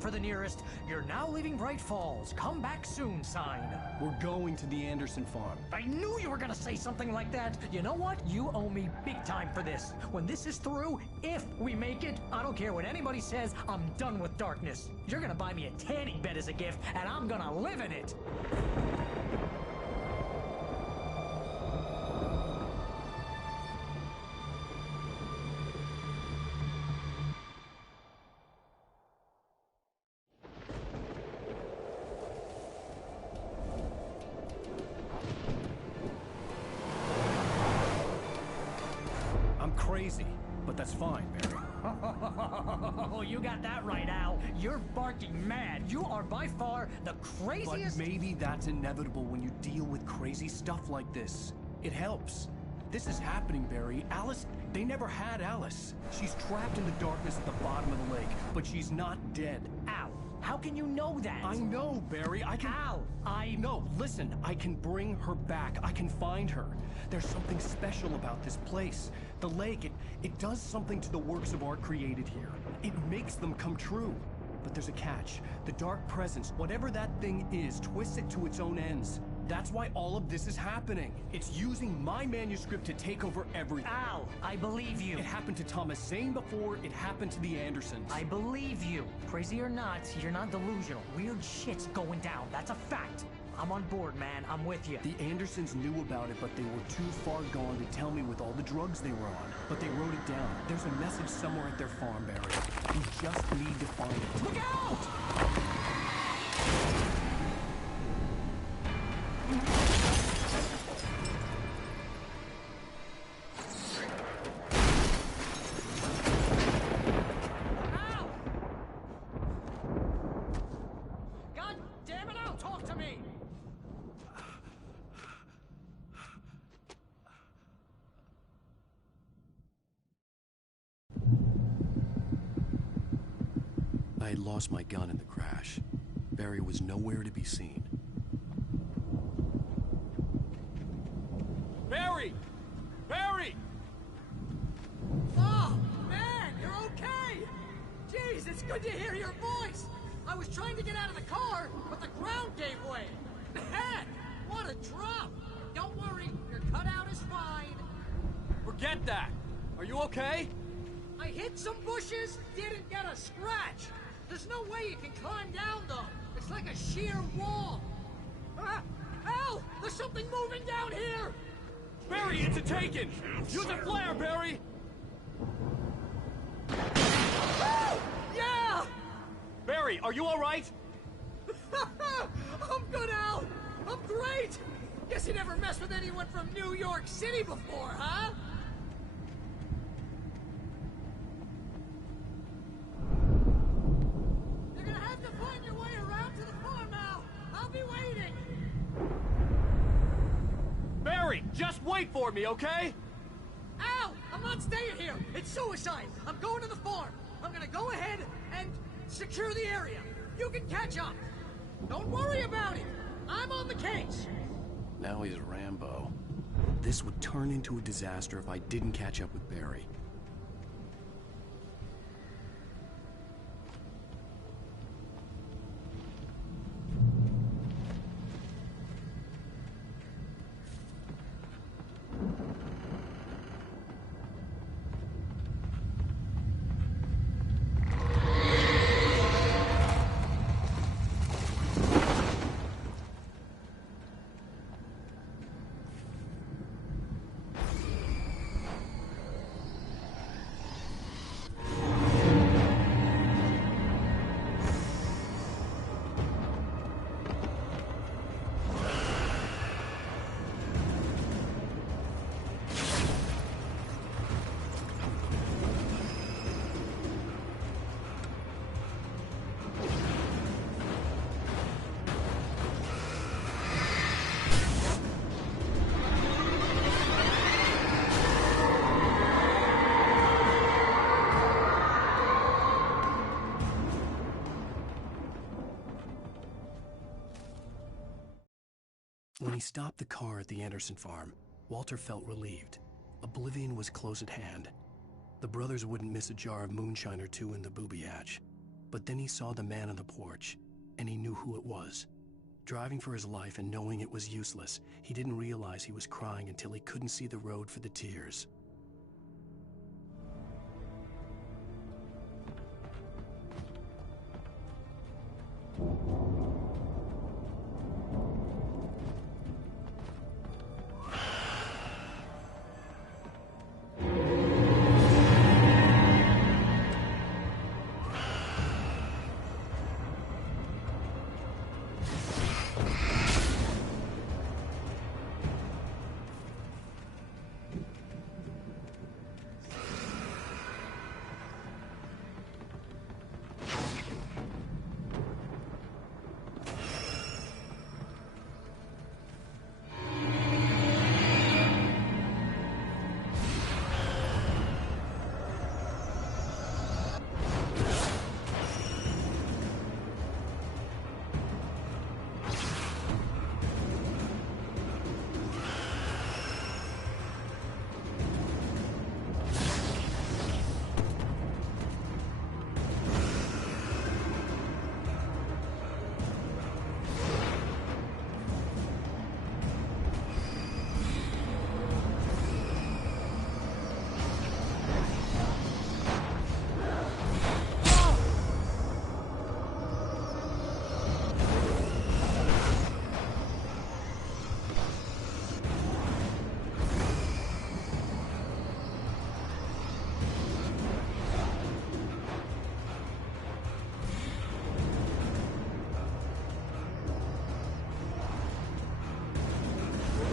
For the nearest, you're now leaving Bright Falls. Come back soon sign. We're going to the Anderson farm. I knew you were gonna say something like that. You know what? You owe me big time for this. When this is through, if we make it, I don't care what anybody says, I'm done with darkness. You're gonna buy me a tanning bed as a gift, and I'm gonna live in it. Crazy, but that's fine, Barry. Oh, you got that right, Al. You're barking mad. You are by far the craziest... But maybe that's inevitable when you deal with crazy stuff like this. It helps. This is happening, Barry. Alice, they never had Alice. She's trapped in the darkness at the bottom of the lake, but she's not dead. Al, how can you know that? I know, Barry. I can... Al, No, listen. I can bring her back. I can find her. There's something special about this place. The lake, it does something to the works of art created here. It makes them come true. But there's a catch. The dark presence, whatever that thing is, twists it to its own ends. That's why all of this is happening. It's using my manuscript to take over everything. Al, I believe you. It happened to Thomas Zane before, it happened to the Andersons. I believe you. Crazy or not, you're not delusional. Weird shit's going down. That's a fact. I'm on board, man. I'm with you. The Andersons knew about it, but they were too far gone to tell me with all the drugs they were on. But they wrote it down. There's a message somewhere at their farm, Barry. We just need to find it. Look out! God damn it, Al! Talk to me! I had lost my gun in the crash. Barry was nowhere to be seen. It's good to hear your voice! I was trying to get out of the car, but the ground gave way. Man, what a drop! Don't worry, your cutout is fine. Forget that! Are you okay? I hit some bushes, didn't get a scratch. There's no way you can climb down, though. It's like a sheer wall. Al! There's something moving down here! Barry, it's a taken! Use a flare, Barry! Yeah! Barry, are you alright? I'm good, Al! I'm great! Guess you never messed with anyone from New York City before, huh? You're gonna have to find your way around to the farm, Al! I'll be waiting! Barry, just wait for me, okay? Al! I'm not staying here! It's suicide! I'm going to the farm! I'm gonna go ahead and secure the area. You can catch up. Don't worry about it. I'm on the case. Now he's Rambo. This would turn into a disaster if I didn't catch up with Barry. When he stopped the car at the Anderson farm, Walter felt relieved. Oblivion was close at hand. The brothers wouldn't miss a jar of moonshine or two in the booby hatch. But then he saw the man on the porch, and he knew who it was. Driving for his life and knowing it was useless, he didn't realize he was crying until he couldn't see the road for the tears.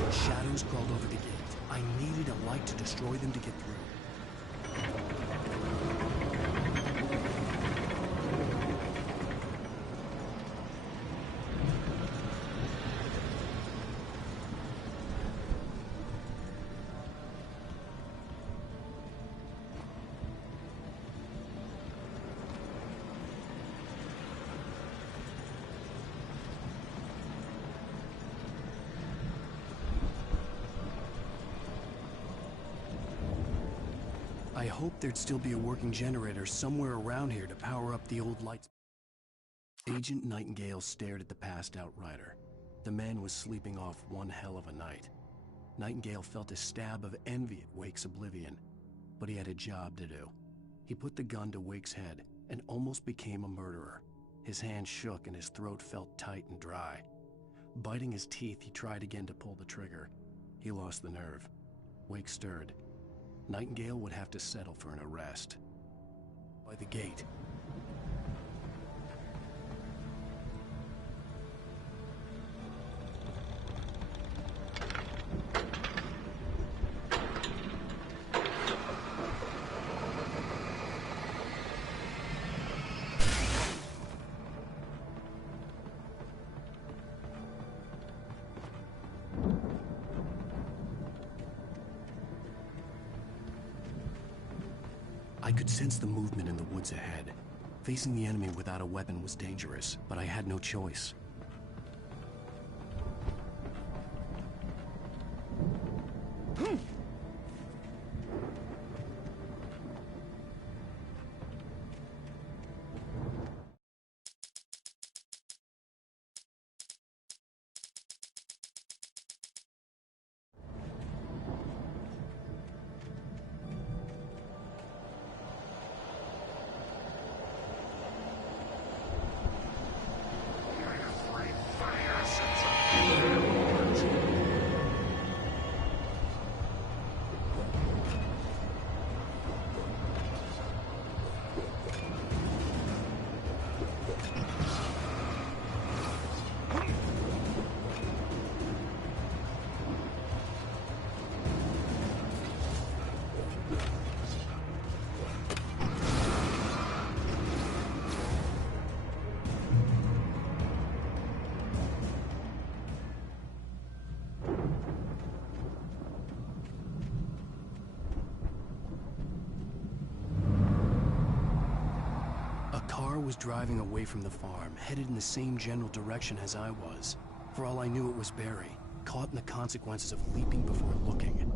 Shadows crawled over the gate. I needed a light to destroy them to get through. I hoped there'd still be a working generator somewhere around here to power up the old lights. Agent Nightingale stared at the passed-out rider. The man was sleeping off one hell of a night. Nightingale felt a stab of envy at Wake's oblivion, but he had a job to do. He put the gun to Wake's head and almost became a murderer. His hand shook and his throat felt tight and dry. Biting his teeth, he tried again to pull the trigger. He lost the nerve. Wake stirred. Nightingale would have to settle for an arrest. By the gate. I could sense the movement in the woods ahead. Facing the enemy without a weapon was dangerous, but I had no choice. Was driving away from the farm, headed in the same general direction as I was. For all I knew, it was Barry, caught in the consequences of leaping before looking.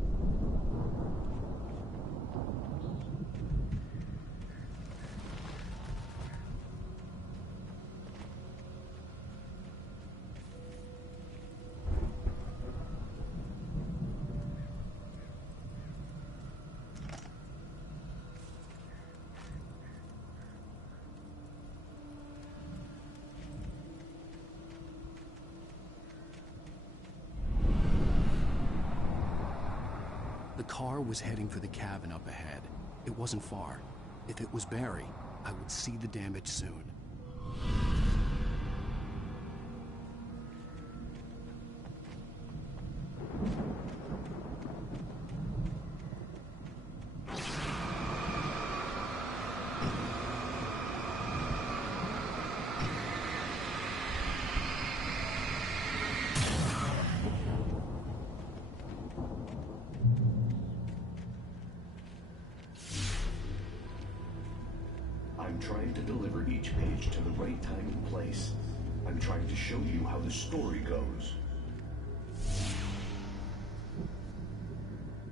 The car was heading for the cabin up ahead. It wasn't far. If it was Barry, I would see the damage soon. I'm trying to deliver each page to the right time and place. I'm trying to show you how the story goes.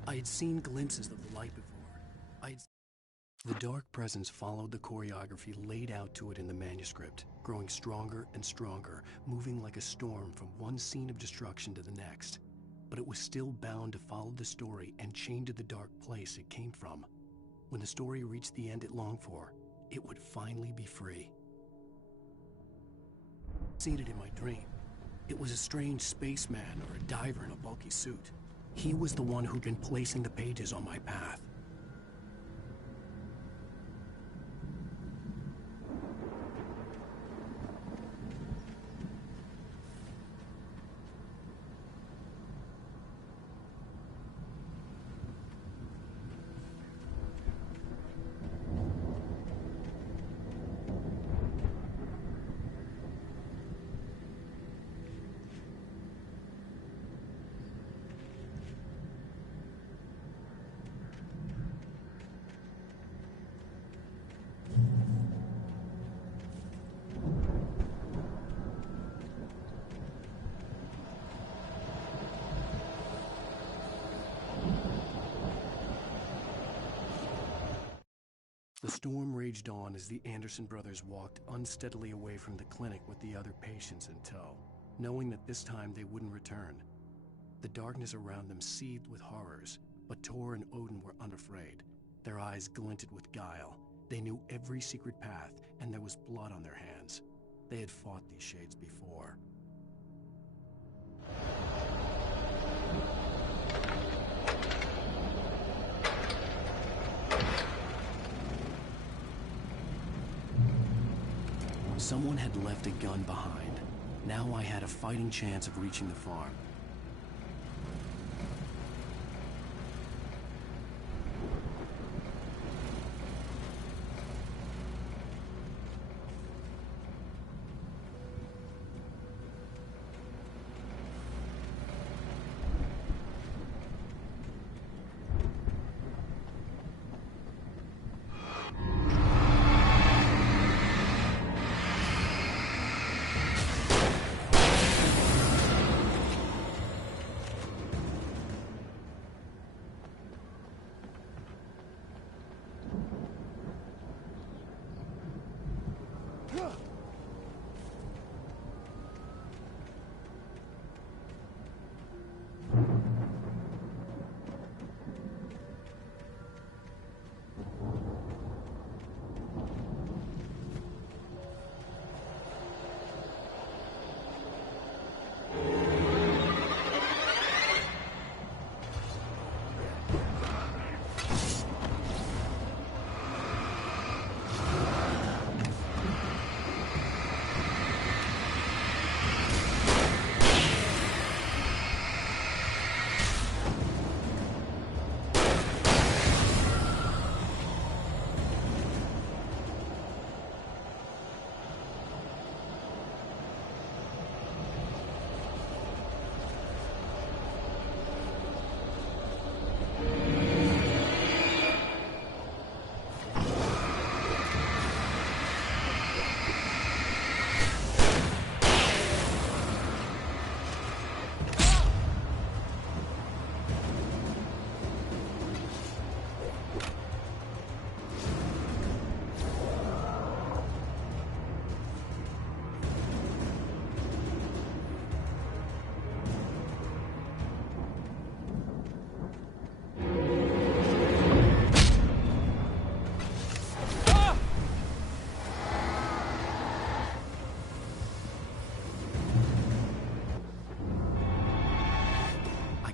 I had seen glimpses of the light before. The dark presence followed the choreography laid out to it in the manuscript, growing stronger and stronger, moving like a storm from one scene of destruction to the next. But it was still bound to follow the story and chained to the dark place it came from. When the story reached the end it longed for, it would finally be free. Seated in my dream, it was a strange spaceman or a diver in a bulky suit. He was the one who'd been placing the pages on my path. The storm raged on as the Anderson brothers walked unsteadily away from the clinic with the other patients in tow, knowing that this time they wouldn't return. The darkness around them seethed with horrors, but Tor and Odin were unafraid. Their eyes glinted with guile. They knew every secret path, and there was blood on their hands. They had fought these shades before. Someone had left a gun behind. Now I had a fighting chance of reaching the farm.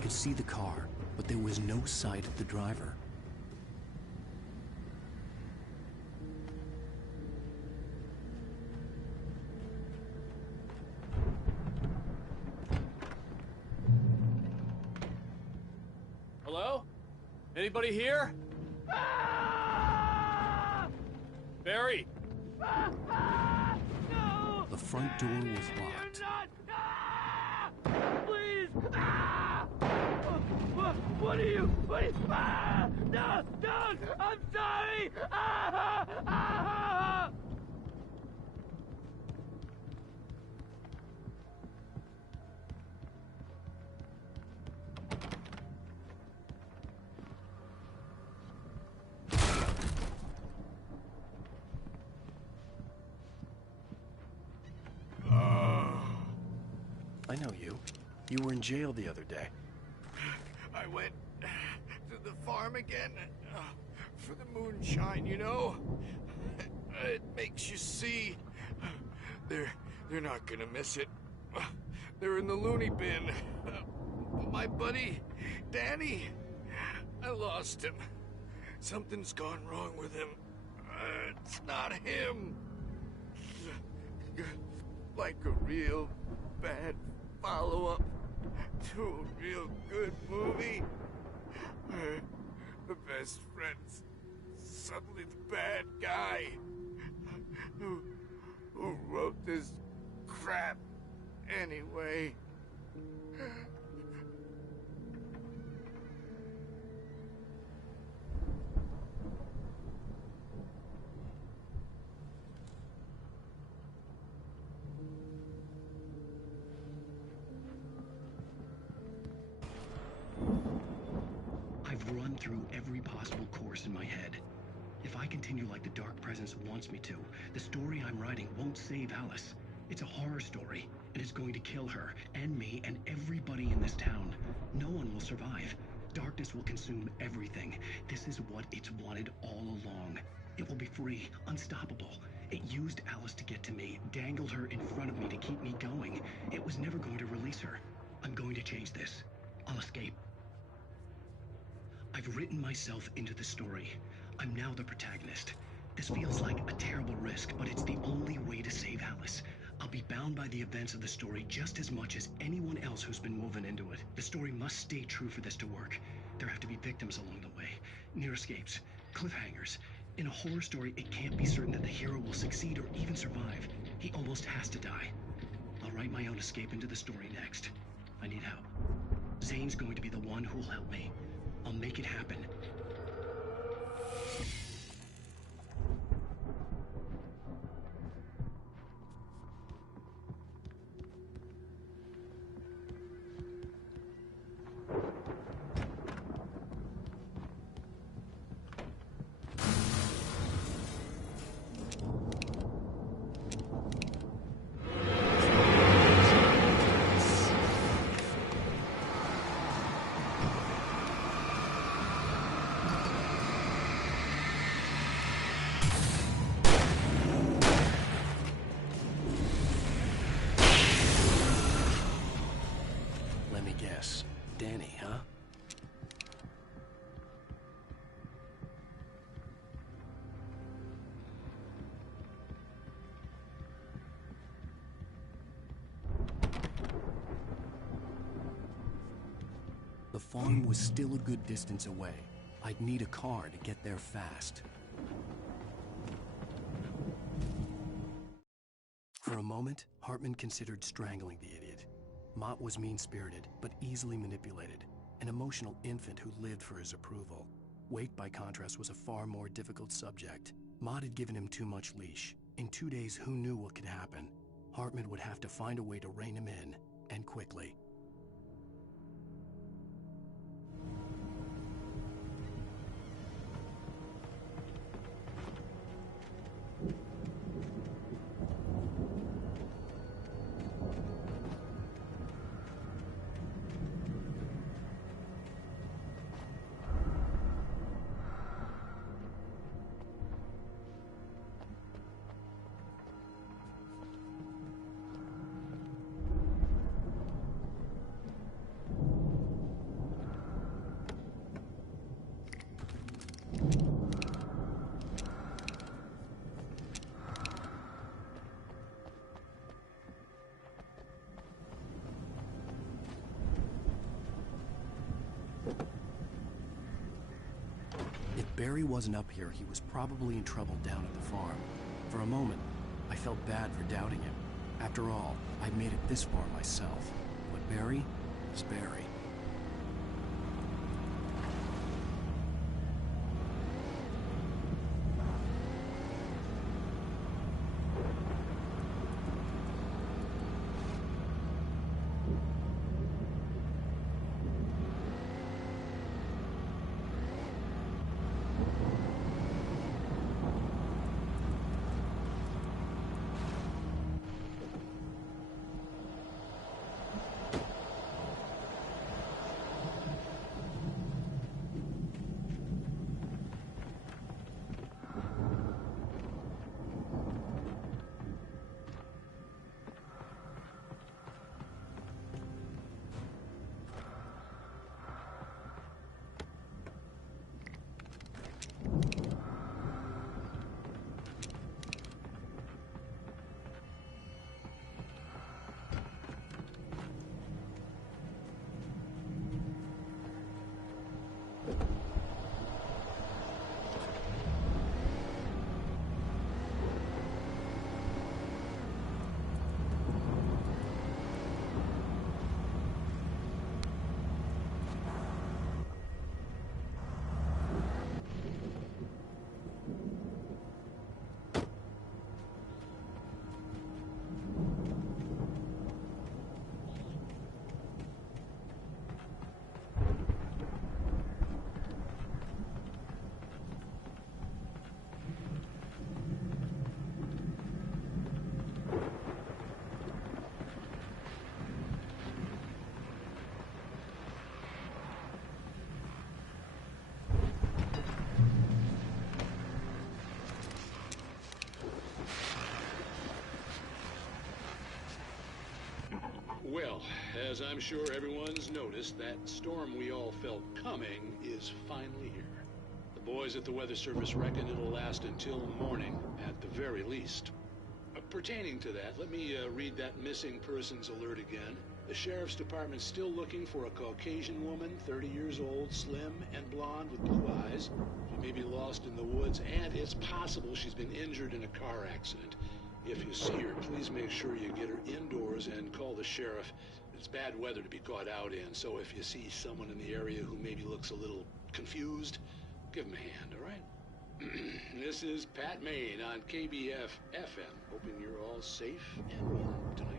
See the car, but there was no sight of the driver. Hello? Anybody here? Barry! No! The front door was locked. Please! What are you? No! Don't! I'm sorry! I know you. You were in jail the other day. I went to the farm again for the moonshine, you know? It makes you see. They're not gonna miss it. They're in the loony bin. But my buddy, Danny, I lost him. Something's gone wrong with him. It's not him. Like a real bad follow-up to a real good movie. The best friend's suddenly the bad guy. Who wrote this crap anyway? I've run through every possible course in my head. If I continue like the Dark Presence wants me to, the story I'm writing won't save Alice. It's a horror story, and it's going to kill her, and me, and everybody in this town. No one will survive. Darkness will consume everything. This is what it's wanted all along. It will be free, unstoppable. It used Alice to get to me, dangled her in front of me to keep me going. It was never going to release her. I'm going to change this. I'll escape. I've written myself into the story. I'm now the protagonist. This feels like a terrible risk, but it's the only way to save Alice. I'll be bound by the events of the story just as much as anyone else who's been woven into it. The story must stay true for this to work. There have to be victims along the way, near escapes, cliffhangers. In a horror story, it can't be certain that the hero will succeed or even survive. He almost has to die. I'll write my own escape into the story next. I need help. Zane's going to be the one who'll help me. I'll make it happen. Danny, huh? The farm was still a good distance away. I'd need a car to get there fast. For a moment, Hartman considered strangling the idiot. Mott was mean-spirited, but easily manipulated, an emotional infant who lived for his approval. Wake, by contrast, was a far more difficult subject. Mott had given him too much leash. In 2 days, who knew what could happen? Hartman would have to find a way to rein him in, and quickly. Barry wasn't up here, he was probably in trouble down at the farm. For a moment, I felt bad for doubting him. After all, I'd made it this far myself. But Barry is Barry. As I'm sure everyone's noticed, that storm we all felt coming is finally here. The boys at the Weather Service reckon it'll last until morning, at the very least. Pertaining to that, let me read that missing persons alert again. The Sheriff's Department's still looking for a Caucasian woman, 30 years old, slim and blonde with blue eyes. She may be lost in the woods, and it's possible she's been injured in a car accident. If you see her, please make sure you get her indoors and call the sheriff. It's bad weather to be caught out in, so if you see someone in the area who maybe looks a little confused, give him a hand, all right? This is Pat Maine on KBF FM, hoping you're all safe and warm tonight.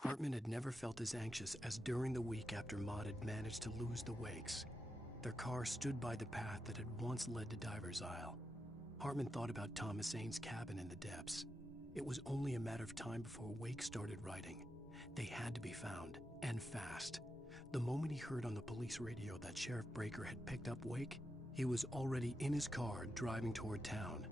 Hartman had never felt as anxious as during the week after Maud had managed to lose the Wakes. Their car stood by the path that had once led to Diver's Isle. Hartman thought about Thomas Aine's cabin in the depths. It was only a matter of time before Wake started writing. They had to be found, and fast. The moment he heard on the police radio that Sheriff Breaker had picked up Wake, he was already in his car driving toward town.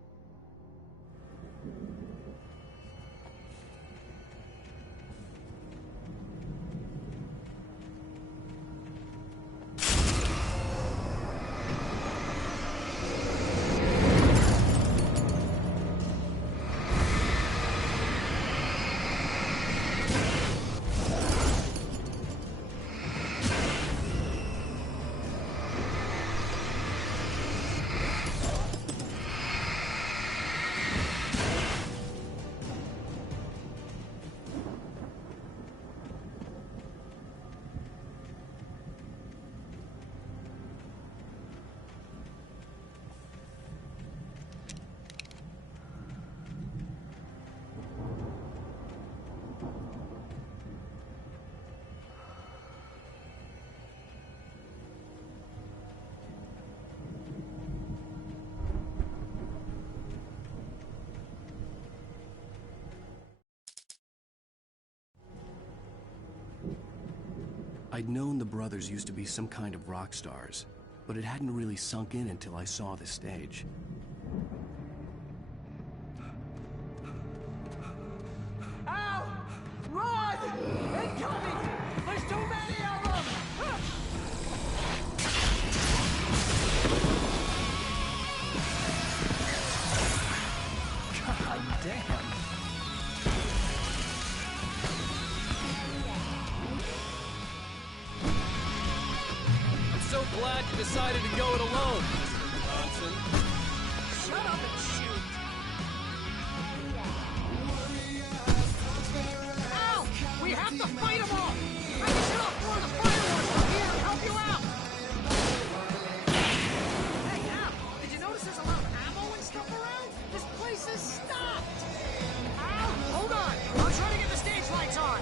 I'd known the brothers used to be some kind of rock stars, but it hadn't really sunk in until I saw the stage. Ow! Run! Incoming! There's too many of them! God damn! So glad you decided to go it alone, Mr. Johnson. Shut up and shoot! Ow! We have to fight them all! I can set off more of the fireworks from here and help you out! Hey, Al! Did you notice there's a lot of ammo and stuff around? This place is stopped! Al! Hold on! I'm trying to get the stage lights on!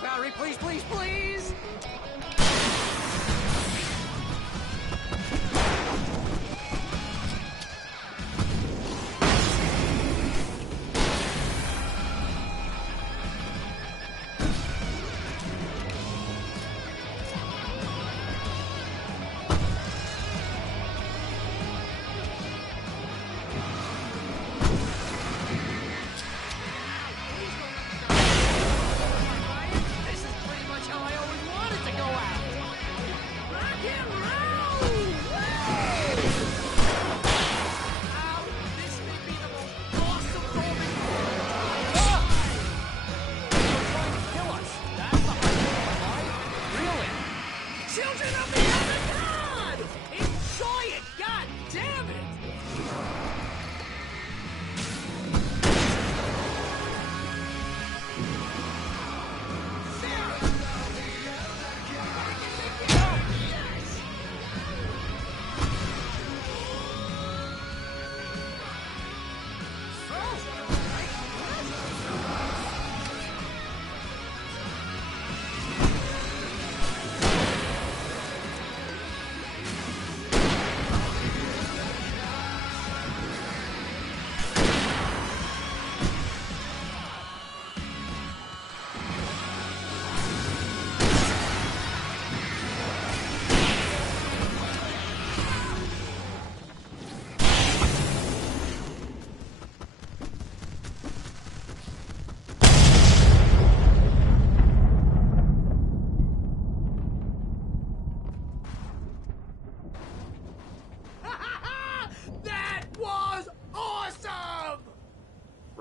Valerie, please, please, please!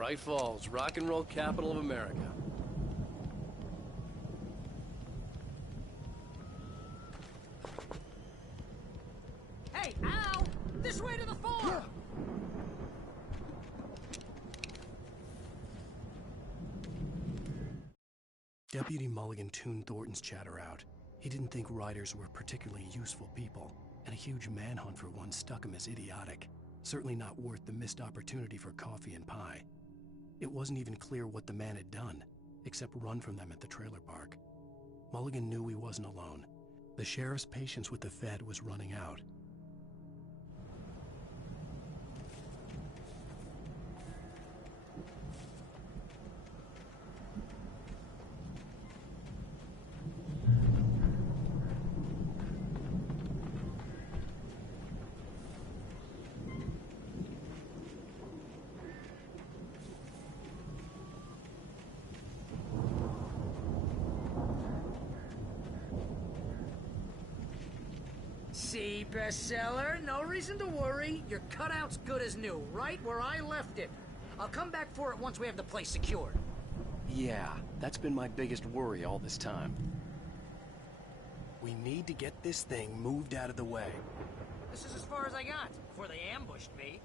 Bright Falls, rock and roll capital of America. Hey, Al! This way to the farm! Deputy Mulligan tuned Thornton's chatter out. He didn't think riders were particularly useful people, and a huge manhunt for one struck him as idiotic. Certainly not worth the missed opportunity for coffee and pie. It wasn't even clear what the man had done, except run from them at the trailer park. Mulligan knew he wasn't alone. The sheriff's patience with the Fed was running out. See, bestseller, no reason to worry. Your cutout's good as new, right where I left it. I'll come back for it once we have the place secured. Yeah, that's been my biggest worry all this time. We need to get this thing moved out of the way. This is as far as I got before they ambushed me.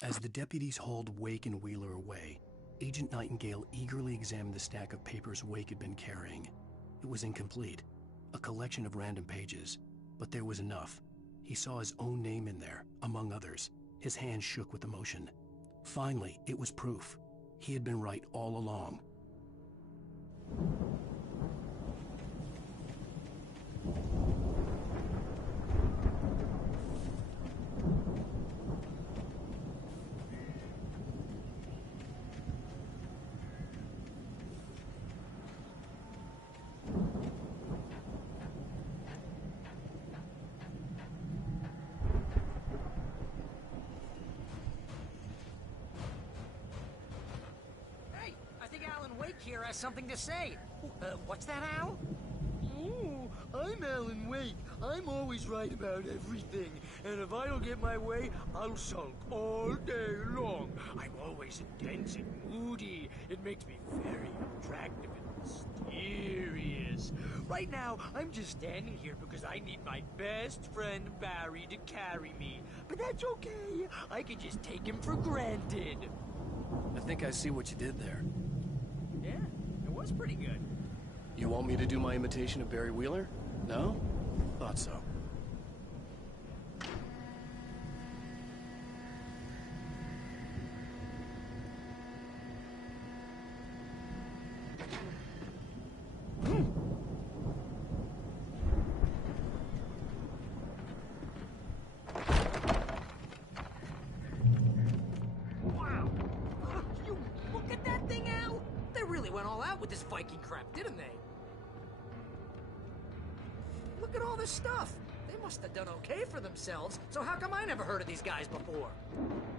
As the deputies hauled Wake and Wheeler away, Agent Nightingale eagerly examined the stack of papers Wake had been carrying. It was incomplete, a collection of random pages, but there was enough. He saw his own name in there, among others. His hands shook with emotion. Finally, it was proof. He had been right all along. Here has something to say. What's that, Al? Oh, I'm Alan Wake. I'm always right about everything. And if I don't get my way, I'll sulk all day long. I'm always intense and moody. It makes me very attractive and mysterious. Right now, I'm just standing here because I need my best friend Barry to carry me. But that's okay. I can just take him for granted. I think I see what you did there. Yeah, it was pretty good. You want me to do my imitation of Barry Wheeler? No? Thought so. With this Viking crap, didn't they? Look at all this stuff. They must have done okay for themselves, so how come I never heard of these guys before?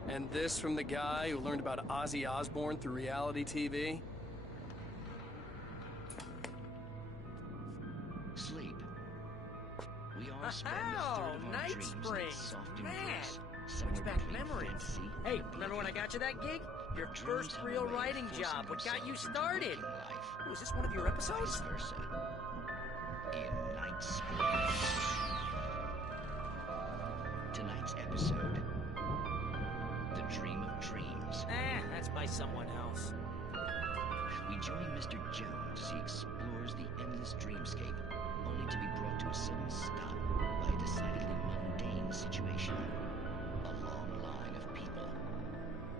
And this from the guy who learned about Ozzy Osbourne through reality TV? Sleep. We all spend a third of our Night dreams in Spring. soft Man, embrace. brings back memories. Hey, remember when I got you that gig? Your first real writing job, what got you started? Was this one of your episodes? In Night Spring. Tonight's episode, The Dream of Dreams. That's by someone else. We join Mr. Jones as he explores the endless dreamscape, only to be brought to a sudden stop by a decidedly mundane situation. A long line of people.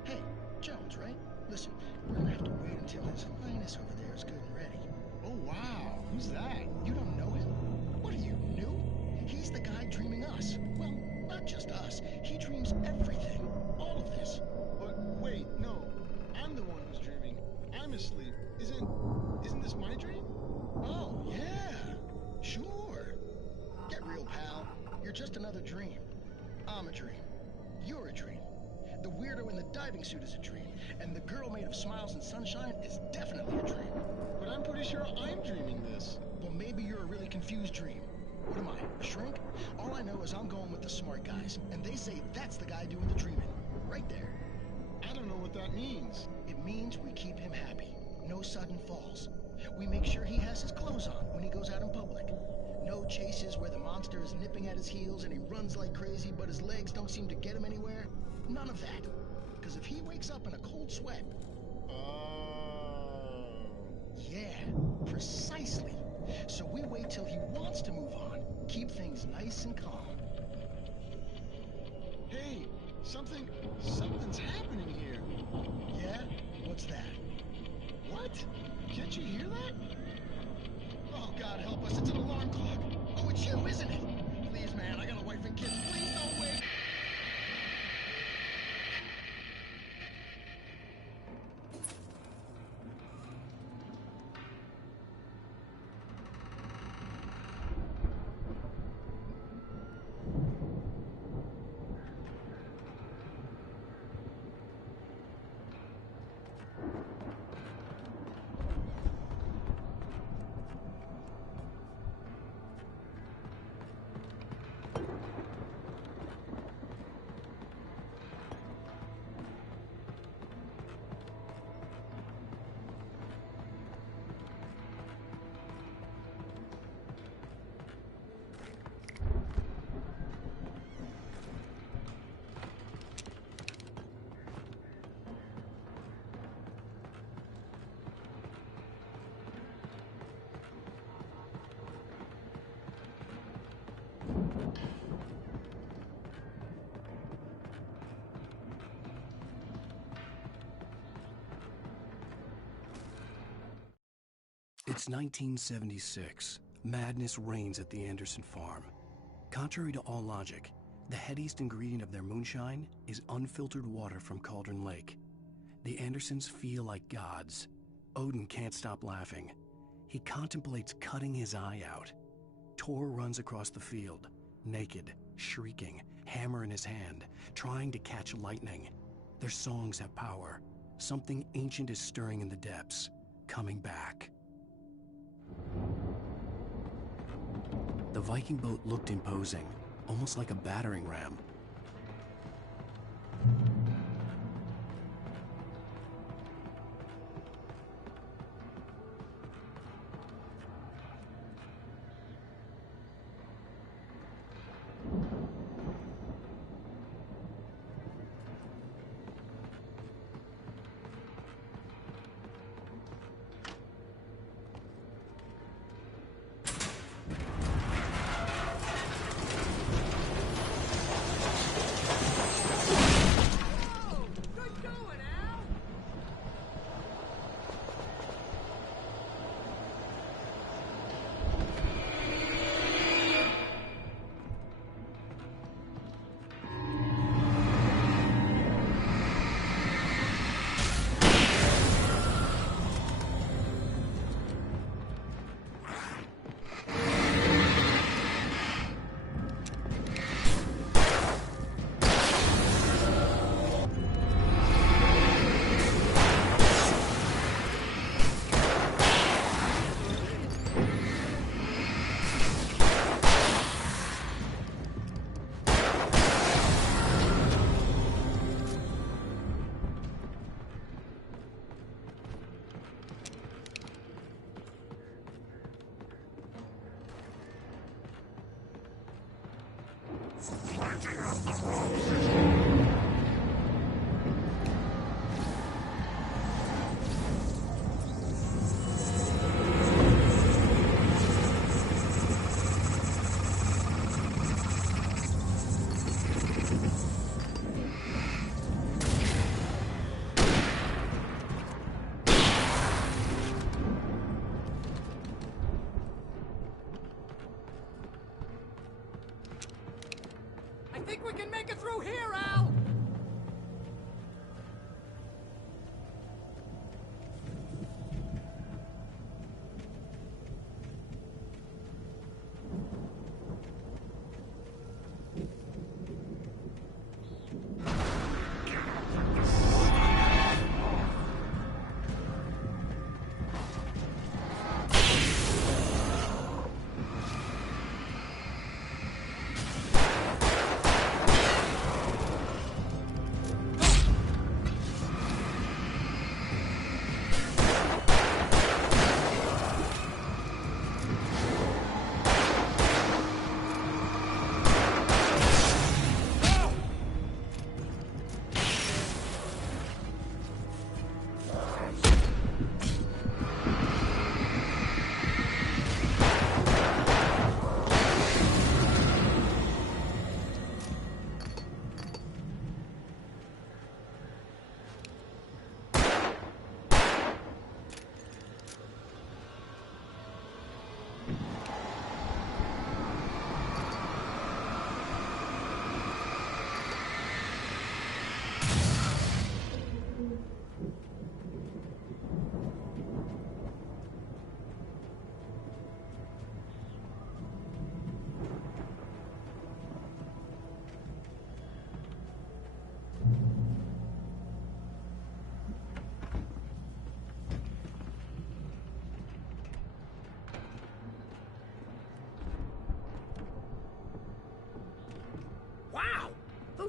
Hey, Jones, right? Listen, we're gonna have to wait until His Highness over there is good and ready. Oh, wow. Who's that? You don't know him? What are you, new? He's that's the guy dreaming us. Well, not just us. He dreams everything. All of this. But wait, no. I'm the one who's dreaming. I'm asleep. Isn't this my dream? Oh, yeah. Sure. Get real, pal. You're just another dream. I'm a dream. You're a dream. The weirdo in the diving suit is a dream. And the girl made of smiles and sunshine is definitely a dream. But I'm pretty sure I'm dreaming this. Well, maybe you're a really confused dream. What am I, a shrink? All I know is I'm going with the smart guys, and they say that's the guy doing the dreaming. Right there. I don't know what that means. It means we keep him happy. No sudden falls. We make sure he has his clothes on when he goes out in public. No chases where the monster is nipping at his heels and he runs like crazy, but his legs don't seem to get him anywhere. None of that. Because if he wakes up in a cold sweat... Yeah, precisely. So we wait till he wants to move on. Keep things nice and calm. Hey, something's happening here. Yeah? What's that? What? Can't you hear that? Oh, God help us, it's an alarm clock. Oh, it's you, isn't it? Please, man, I got a wife and kids. Please don't wait. It's 1976. Madness reigns at the Anderson farm. Contrary to all logic, the headiest ingredient of their moonshine is unfiltered water from Cauldron Lake. The Andersons feel like gods. Odin can't stop laughing. He contemplates cutting his eye out. Tor runs across the field, naked, shrieking, hammer in his hand, trying to catch lightning. Their songs have power. Something ancient is stirring in the depths, coming back. The Viking boat looked imposing, almost like a battering ram.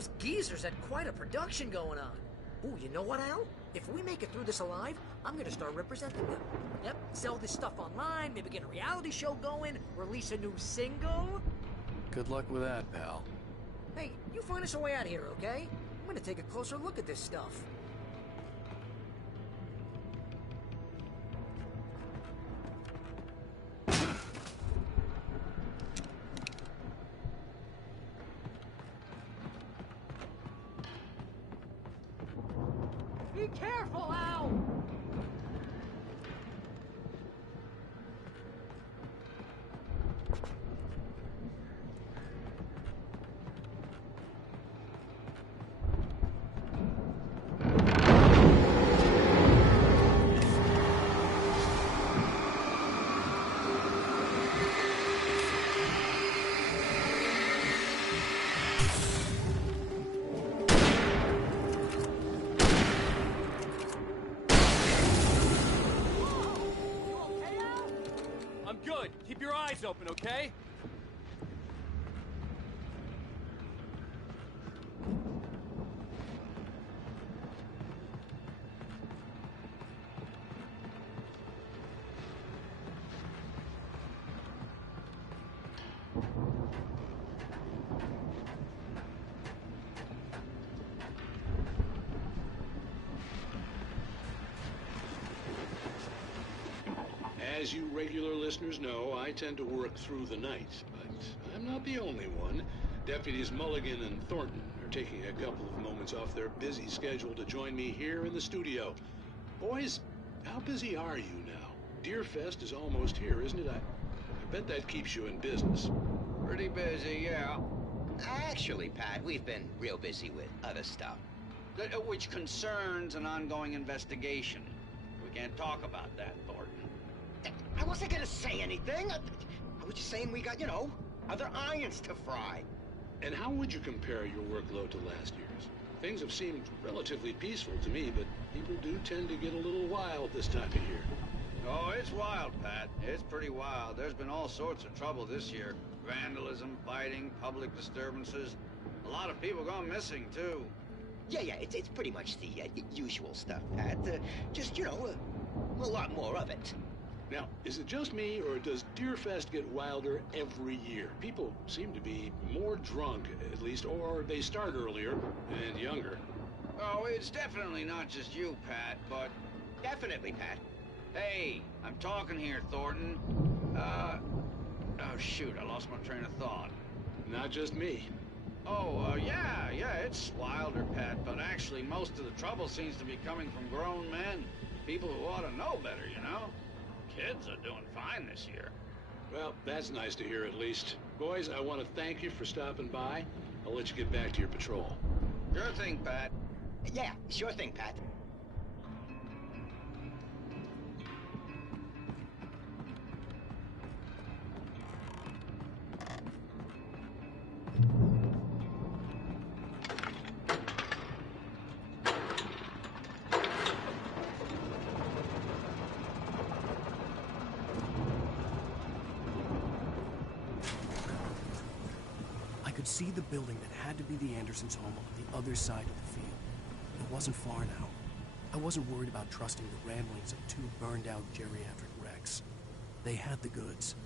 Those geezers had quite a production going on. Ooh, you know what, Al? If we make it through this alive, I'm gonna start representing them. Yep, sell this stuff online, maybe get a reality show going, release a new single. Good luck with that, pal. Hey, you find us a way out of here, okay? I'm gonna take a closer look at this stuff. Be careful, Al! Good. Keep your eyes open, okay? As you regular listeners know, I tend to work through the night, but I'm not the only one. Deputies Mulligan and Thornton are taking a couple of moments off their busy schedule to join me here in the studio. Boys, how busy are you now? Deerfest is almost here, isn't it? I bet that keeps you in business. Pretty busy, yeah. Actually, Pat, we've been real busy with other stuff, which concerns an ongoing investigation. We can't talk about that, Thornton. I wasn't gonna say anything. I was just saying we got, other irons to fry. And how would you compare your workload to last year's? Things have seemed relatively peaceful to me, but people do tend to get a little wild this time of year. Oh, it's wild, Pat. It's pretty wild. There's been all sorts of trouble this year. Vandalism, fighting, public disturbances. A lot of people gone missing, too. Yeah, it's pretty much the usual stuff, Pat. Just, a lot more of it. Now, is it just me, or does Deerfest get wilder every year? People seem to be more drunk, at least, or they start earlier and younger. Oh, it's definitely not just you, Pat, but... Definitely, Pat. Hey, I'm talking here, Thornton. Oh, shoot, I lost my train of thought. Not just me. Oh, yeah, it's wilder, Pat, but actually most of the trouble seems to be coming from grown men. People who ought to know better, Kids are doing fine this year. Well, that's nice to hear at least. Boys, I want to thank you for stopping by. I'll let you get back to your patrol. Sure thing, Pat. Yeah, sure thing, Pat. I could see the building that had to be the Andersons' home on the other side of the field. It wasn't far now. I wasn't worried about trusting the ramblings of two burned-out geriatric wrecks. They had the goods.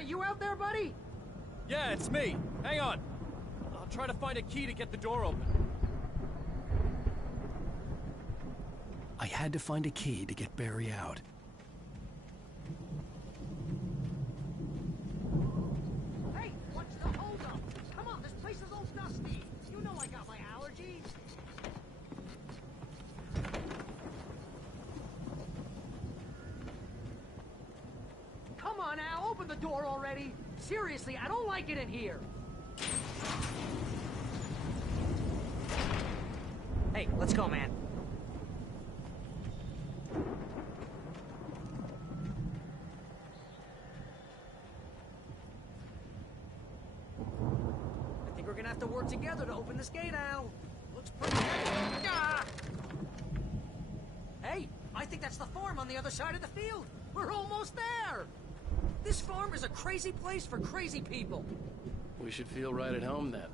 that you out there, buddy? Yeah, it's me. Hang on. I'll try to find a key to get the door open. I had to find a key to get Barry out. Hey, what's the holdup? Come on, this place is all dusty. You know I got my allergies. Come on, Al, open the door already. Seriously, I don't like it in here. Hey, let's go, man. I think we're gonna have to work together to open this gate, Al. Looks pretty heavy. Ah! Hey, I think that's the farm on the other side of the field. We're almost there. This farm is a crazy place for crazy people. We should feel right at home then.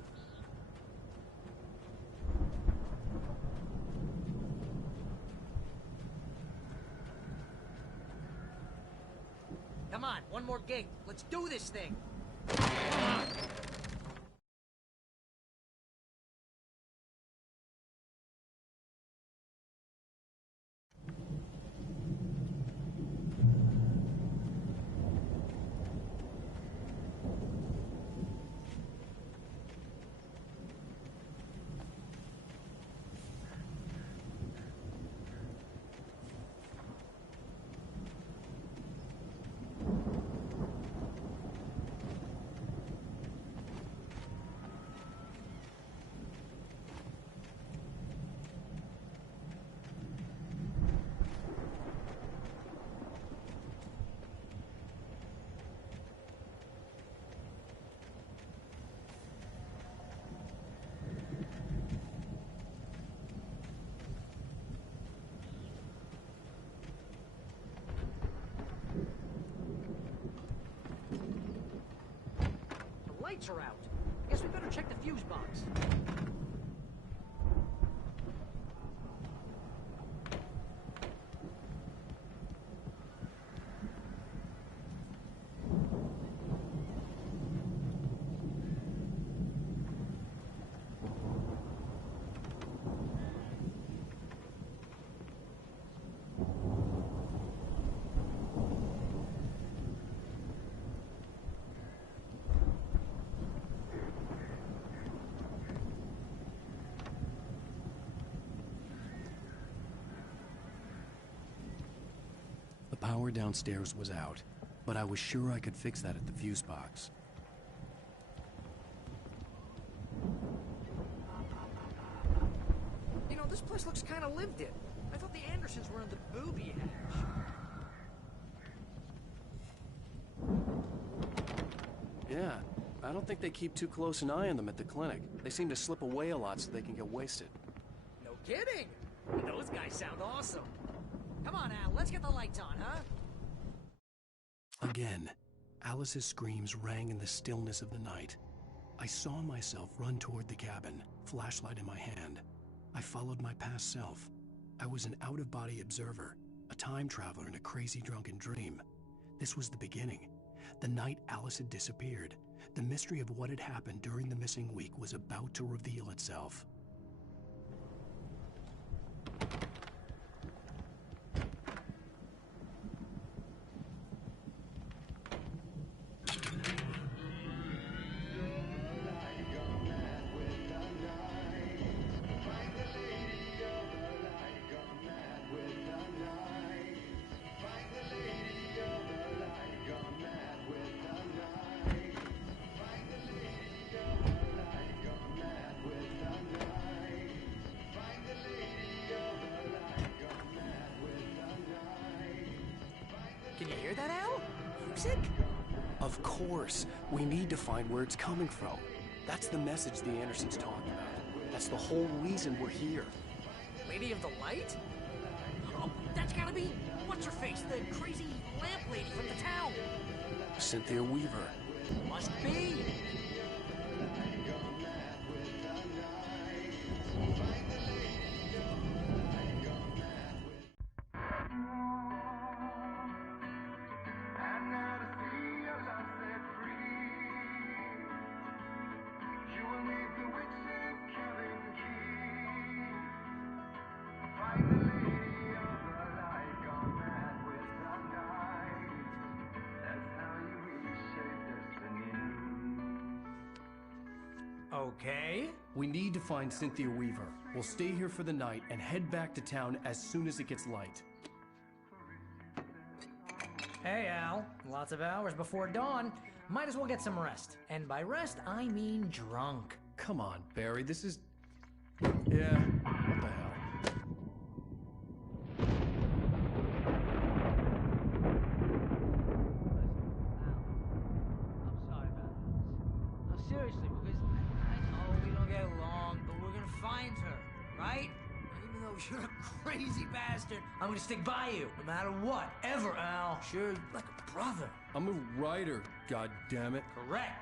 Come on, one more gate. Let's do this thing. Lights are out. Guess we better check the fuse box. The power downstairs was out, but I was sure I could fix that at the fuse box. You know, this place looks kind of lived in. I thought the Andersons were in the booby hatch. Yeah, I don't think they keep too close an eye on them at the clinic. They seem to slip away a lot so they can get wasted. No kidding! Those guys sound awesome. Come on, Al, let's get the lights on, huh? Again, Alice's screams rang in the stillness of the night. I saw myself run toward the cabin, flashlight in my hand. I followed my past self. I was an out-of-body observer, a time traveler in a crazy drunken dream. This was the beginning. The night Alice had disappeared. The mystery of what had happened during the missing week was about to reveal itself. Can you hear that, Al? Music? Of course. We need to find where it's coming from. That's the message the Andersons talked about. That's the whole reason we're here. Lady of the Light? Oh, that's gotta be... what's-her-face, the crazy lamp lady from the town. Cynthia Weaver. Must be. okay? We need to find Cynthia Weaver. We'll stay here for the night and head back to town as soon as it gets light. Hey, Al. Lots of hours before dawn. Might as well get some rest. And by rest, I mean drunk. Come on, Barry, this is... Yeah, what the hell? Seriously, because I know we don't get along, but we're gonna find her, right? Even though you're a crazy bastard, I'm gonna stick by you, no matter what, ever, Al. Sure, like a brother. I'm a writer, goddammit. Correct.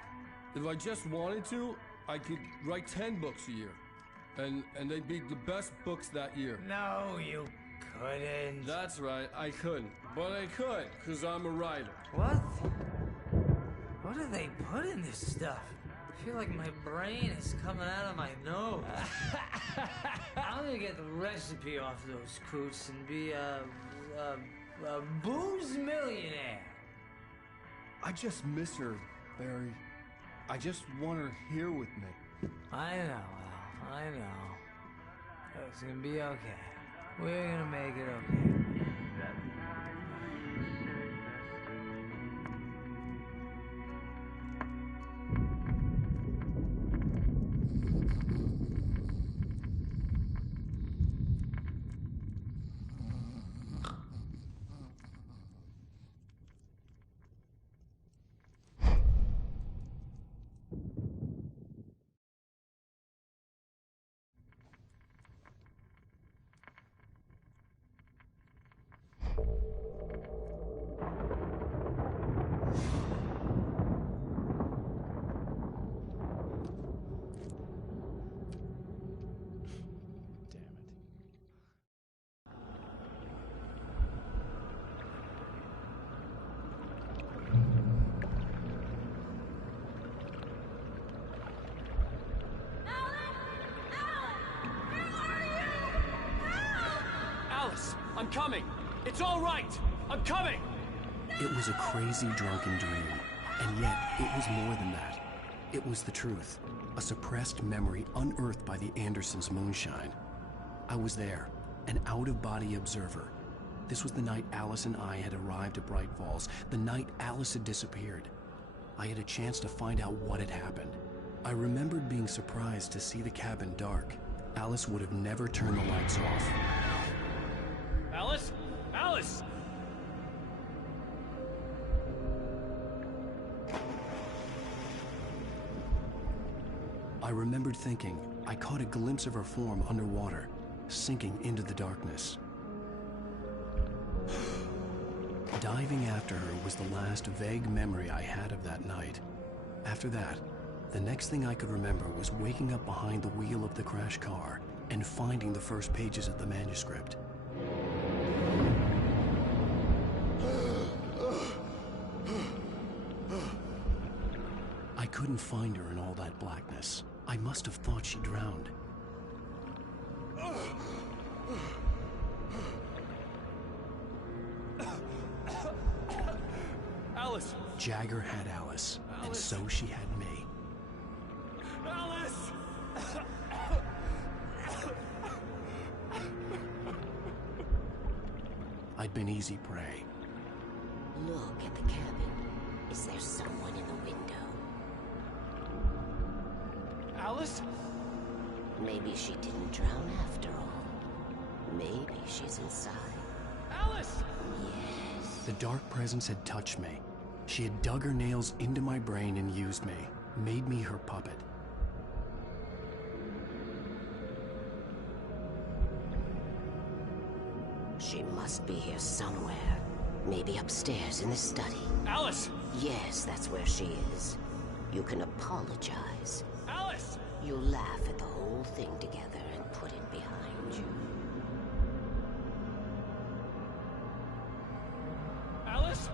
If I just wanted to, I could write 10 books a year. And they'd be the best books that year. No, you couldn't. That's right, I couldn't. But I could, because I'm a writer. What? What do they put in this stuff? I feel like my brain is coming out of my nose. I'm gonna get the recipe off those coots and be a booze millionaire. I just miss her, Barry. I just want her here with me. I know, Al. I know. It's gonna be okay. We're gonna make it okay. I'm coming! It's all right! I'm coming! It was a crazy drunken dream, and yet it was more than that. It was the truth, a suppressed memory unearthed by the Andersons' moonshine. I was there, an out-of-body observer. This was the night Alice and I had arrived at Bright Falls, the night Alice had disappeared. I had a chance to find out what had happened. I remembered being surprised to see the cabin dark. Alice would have never turned the lights off. Alice? Alice! I remembered thinking I caught a glimpse of her form underwater, sinking into the darkness. Diving after her was the last vague memory I had of that night. After that, the next thing I could remember was waking up behind the wheel of the crashed car and finding the first pages of the manuscript. I couldn't find her in all that blackness. I must have thought she drowned. Alice! Jagger had Alice, and so she had me. Alice! I'd been easy prey. Look at the cabin. Is there someone in the window? Alice? Maybe she didn't drown after all. Maybe she's inside. Alice! Yes. The dark presence had touched me. She had dug her nails into my brain and used me, made me her puppet. She must be here somewhere. Maybe upstairs in the study. Alice! Yes, that's where she is. You can apologize. Alice! You'll laugh at the whole thing together and put it behind you. Alice?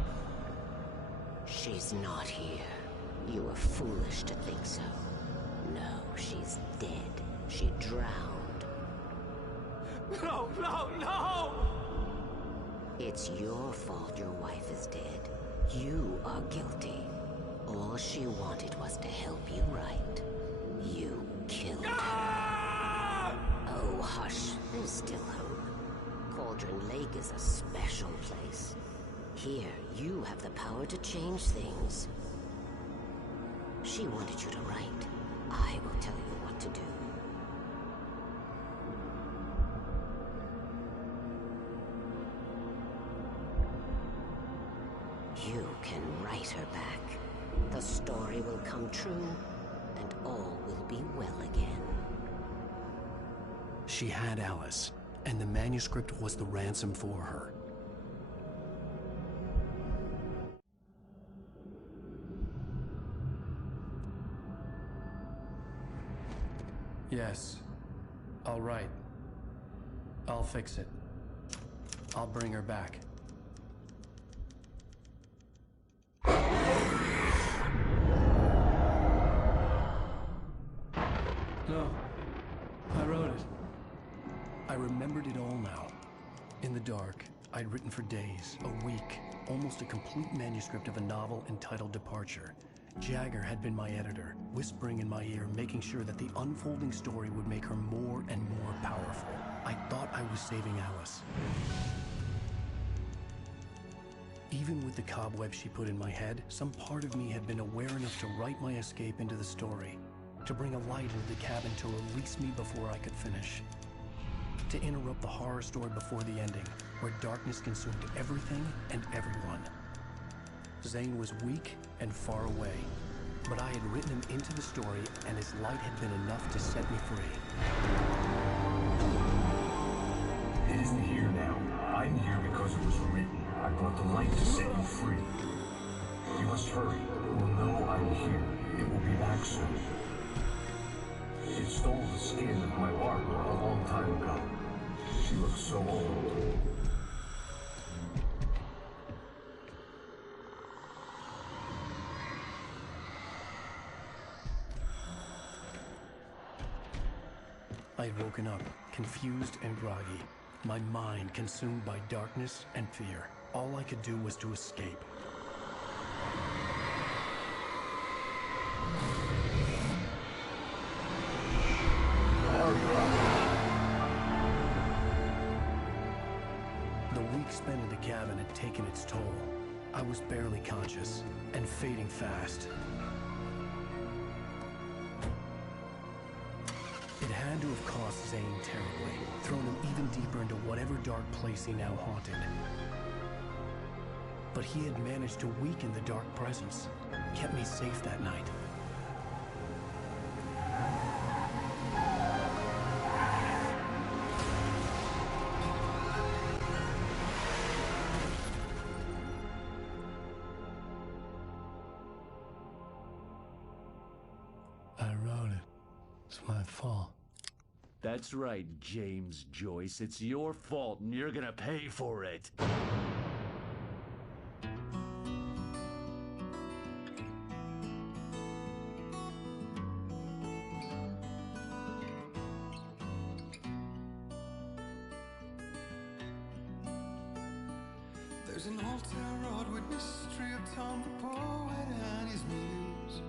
She's not here. You were foolish to think so. No, she's dead. She drowned. No, no, no! It's your fault your wife is dead. You are guilty. All she wanted was to help you right. You killed. Oh, hush. There's still hope. Cauldron Lake is a special place. Here, you have the power to change things. She wanted you to write. I will tell you what to do. You can write her back. The story will come true, and all will be well again. She had Alice, and the manuscript was the ransom for her. Yes. All right. I'll fix it. I'll bring her back. No. I wrote it. I remembered it all now. In the dark, I'd written for days, a week, almost a complete manuscript of a novel entitled Departure. Jagger had been my editor, whispering in my ear, making sure that the unfolding story would make her more and more powerful. I thought I was saving Alice. Even with the cobweb she put in my head, some part of me had been aware enough to write my escape into the story, to bring a light into the cabin to release me before I could finish, to interrupt the horror story before the ending, where darkness consumed everything and everyone. Zane was weak and far away, but I had written him into the story, and his light had been enough to set me free. It isn't here now. I'm here because it was written. I brought the light to set you free. You must hurry. It will know I'm here. It will be back soon. It stole the skin of my Barbara a long time ago. She looks so old. I had woken up, confused and groggy, my mind consumed by darkness and fear. All I could do was to escape. The week spent in the cabin had taken its toll. I was barely conscious and fading fast. It had to have cost Zane terribly, thrown him even deeper into whatever dark place he now haunted. But he had managed to weaken the dark presence, kept me safe that night. I wrote it. It's my fault. That's right, James Joyce. It's your fault, and you're gonna pay for it. There's an old town road with mystery of Tom the poet and his muse,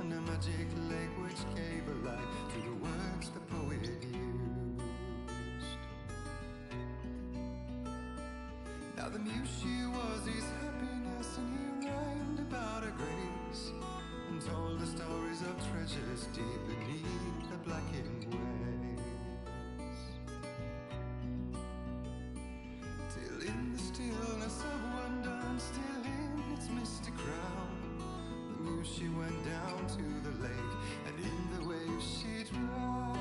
and a magic lake which gave a light to the words the poet used. Now the muse she was his happiness, and he rhymed about her grace, and told the stories of treasures deep beneath the blackened waves. Till in the stillness of one dawn, still in its misty crown, the muse she went down to the lake, and in the waves she drowned.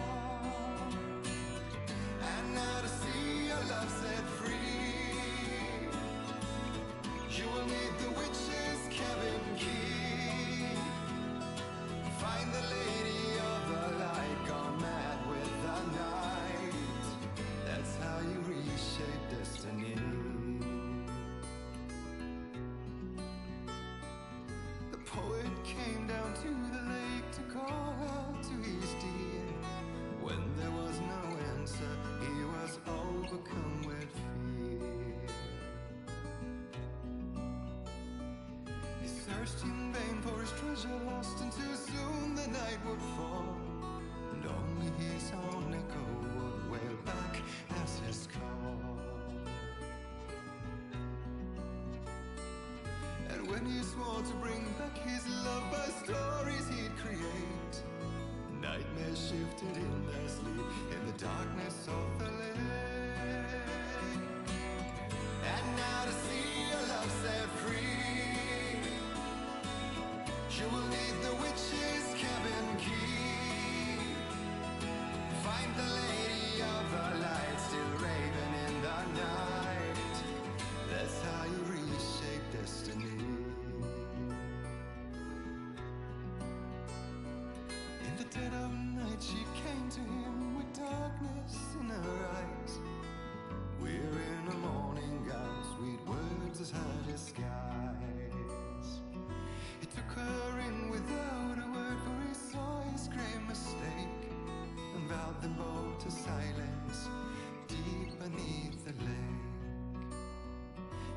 And now to see your love set free, you will need the witch's cabin key. Find the lady of the light, gone mad with the night. That's how you reshape destiny. The poet came down to the lake to call out to his dear. When there was no answer, he was overcome with fear. He searched in vain for his treasure lost, and too soon the night would fall, and only his own echo would wail back as his call. And when he swore to bring back his love by stories he'd create, nightmares shifted in their sleep in the darkness of the lake. And now to see your love set free, you will need the witch's cabin key. Find the lady of the light still raving in the night. That's how you reshape destiny. In the dead of night she came to him with darkness in her eyes. We're in a morning gown, sweet words as her disguise. He took her in without a word, for he saw his grave mistake, and vowed them both to silence deep beneath the lake.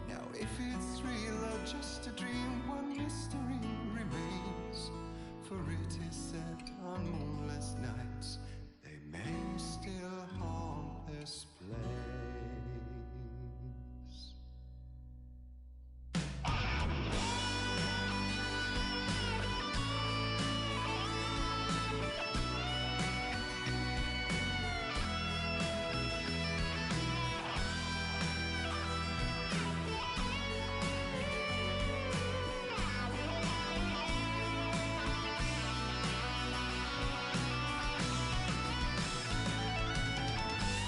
Now if it's real or just a dream, one mystery remains, for it is said on moonless nights they may still haunt this place.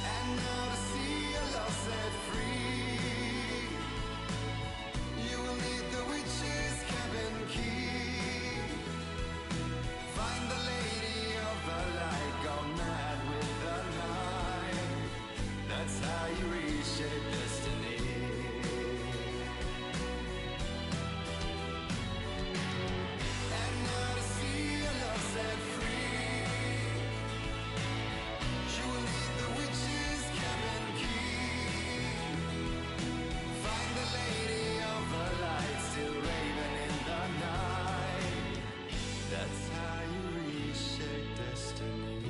And now to see your love set free, you will need the witch's cabin key. Find the lady of the light, go mad with the night. That's how you reshape destiny. And now to see your love set free, you will need the witch's cabin key. Find the lady of the light still raving in the night. That's how you reshape destiny.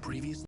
Previously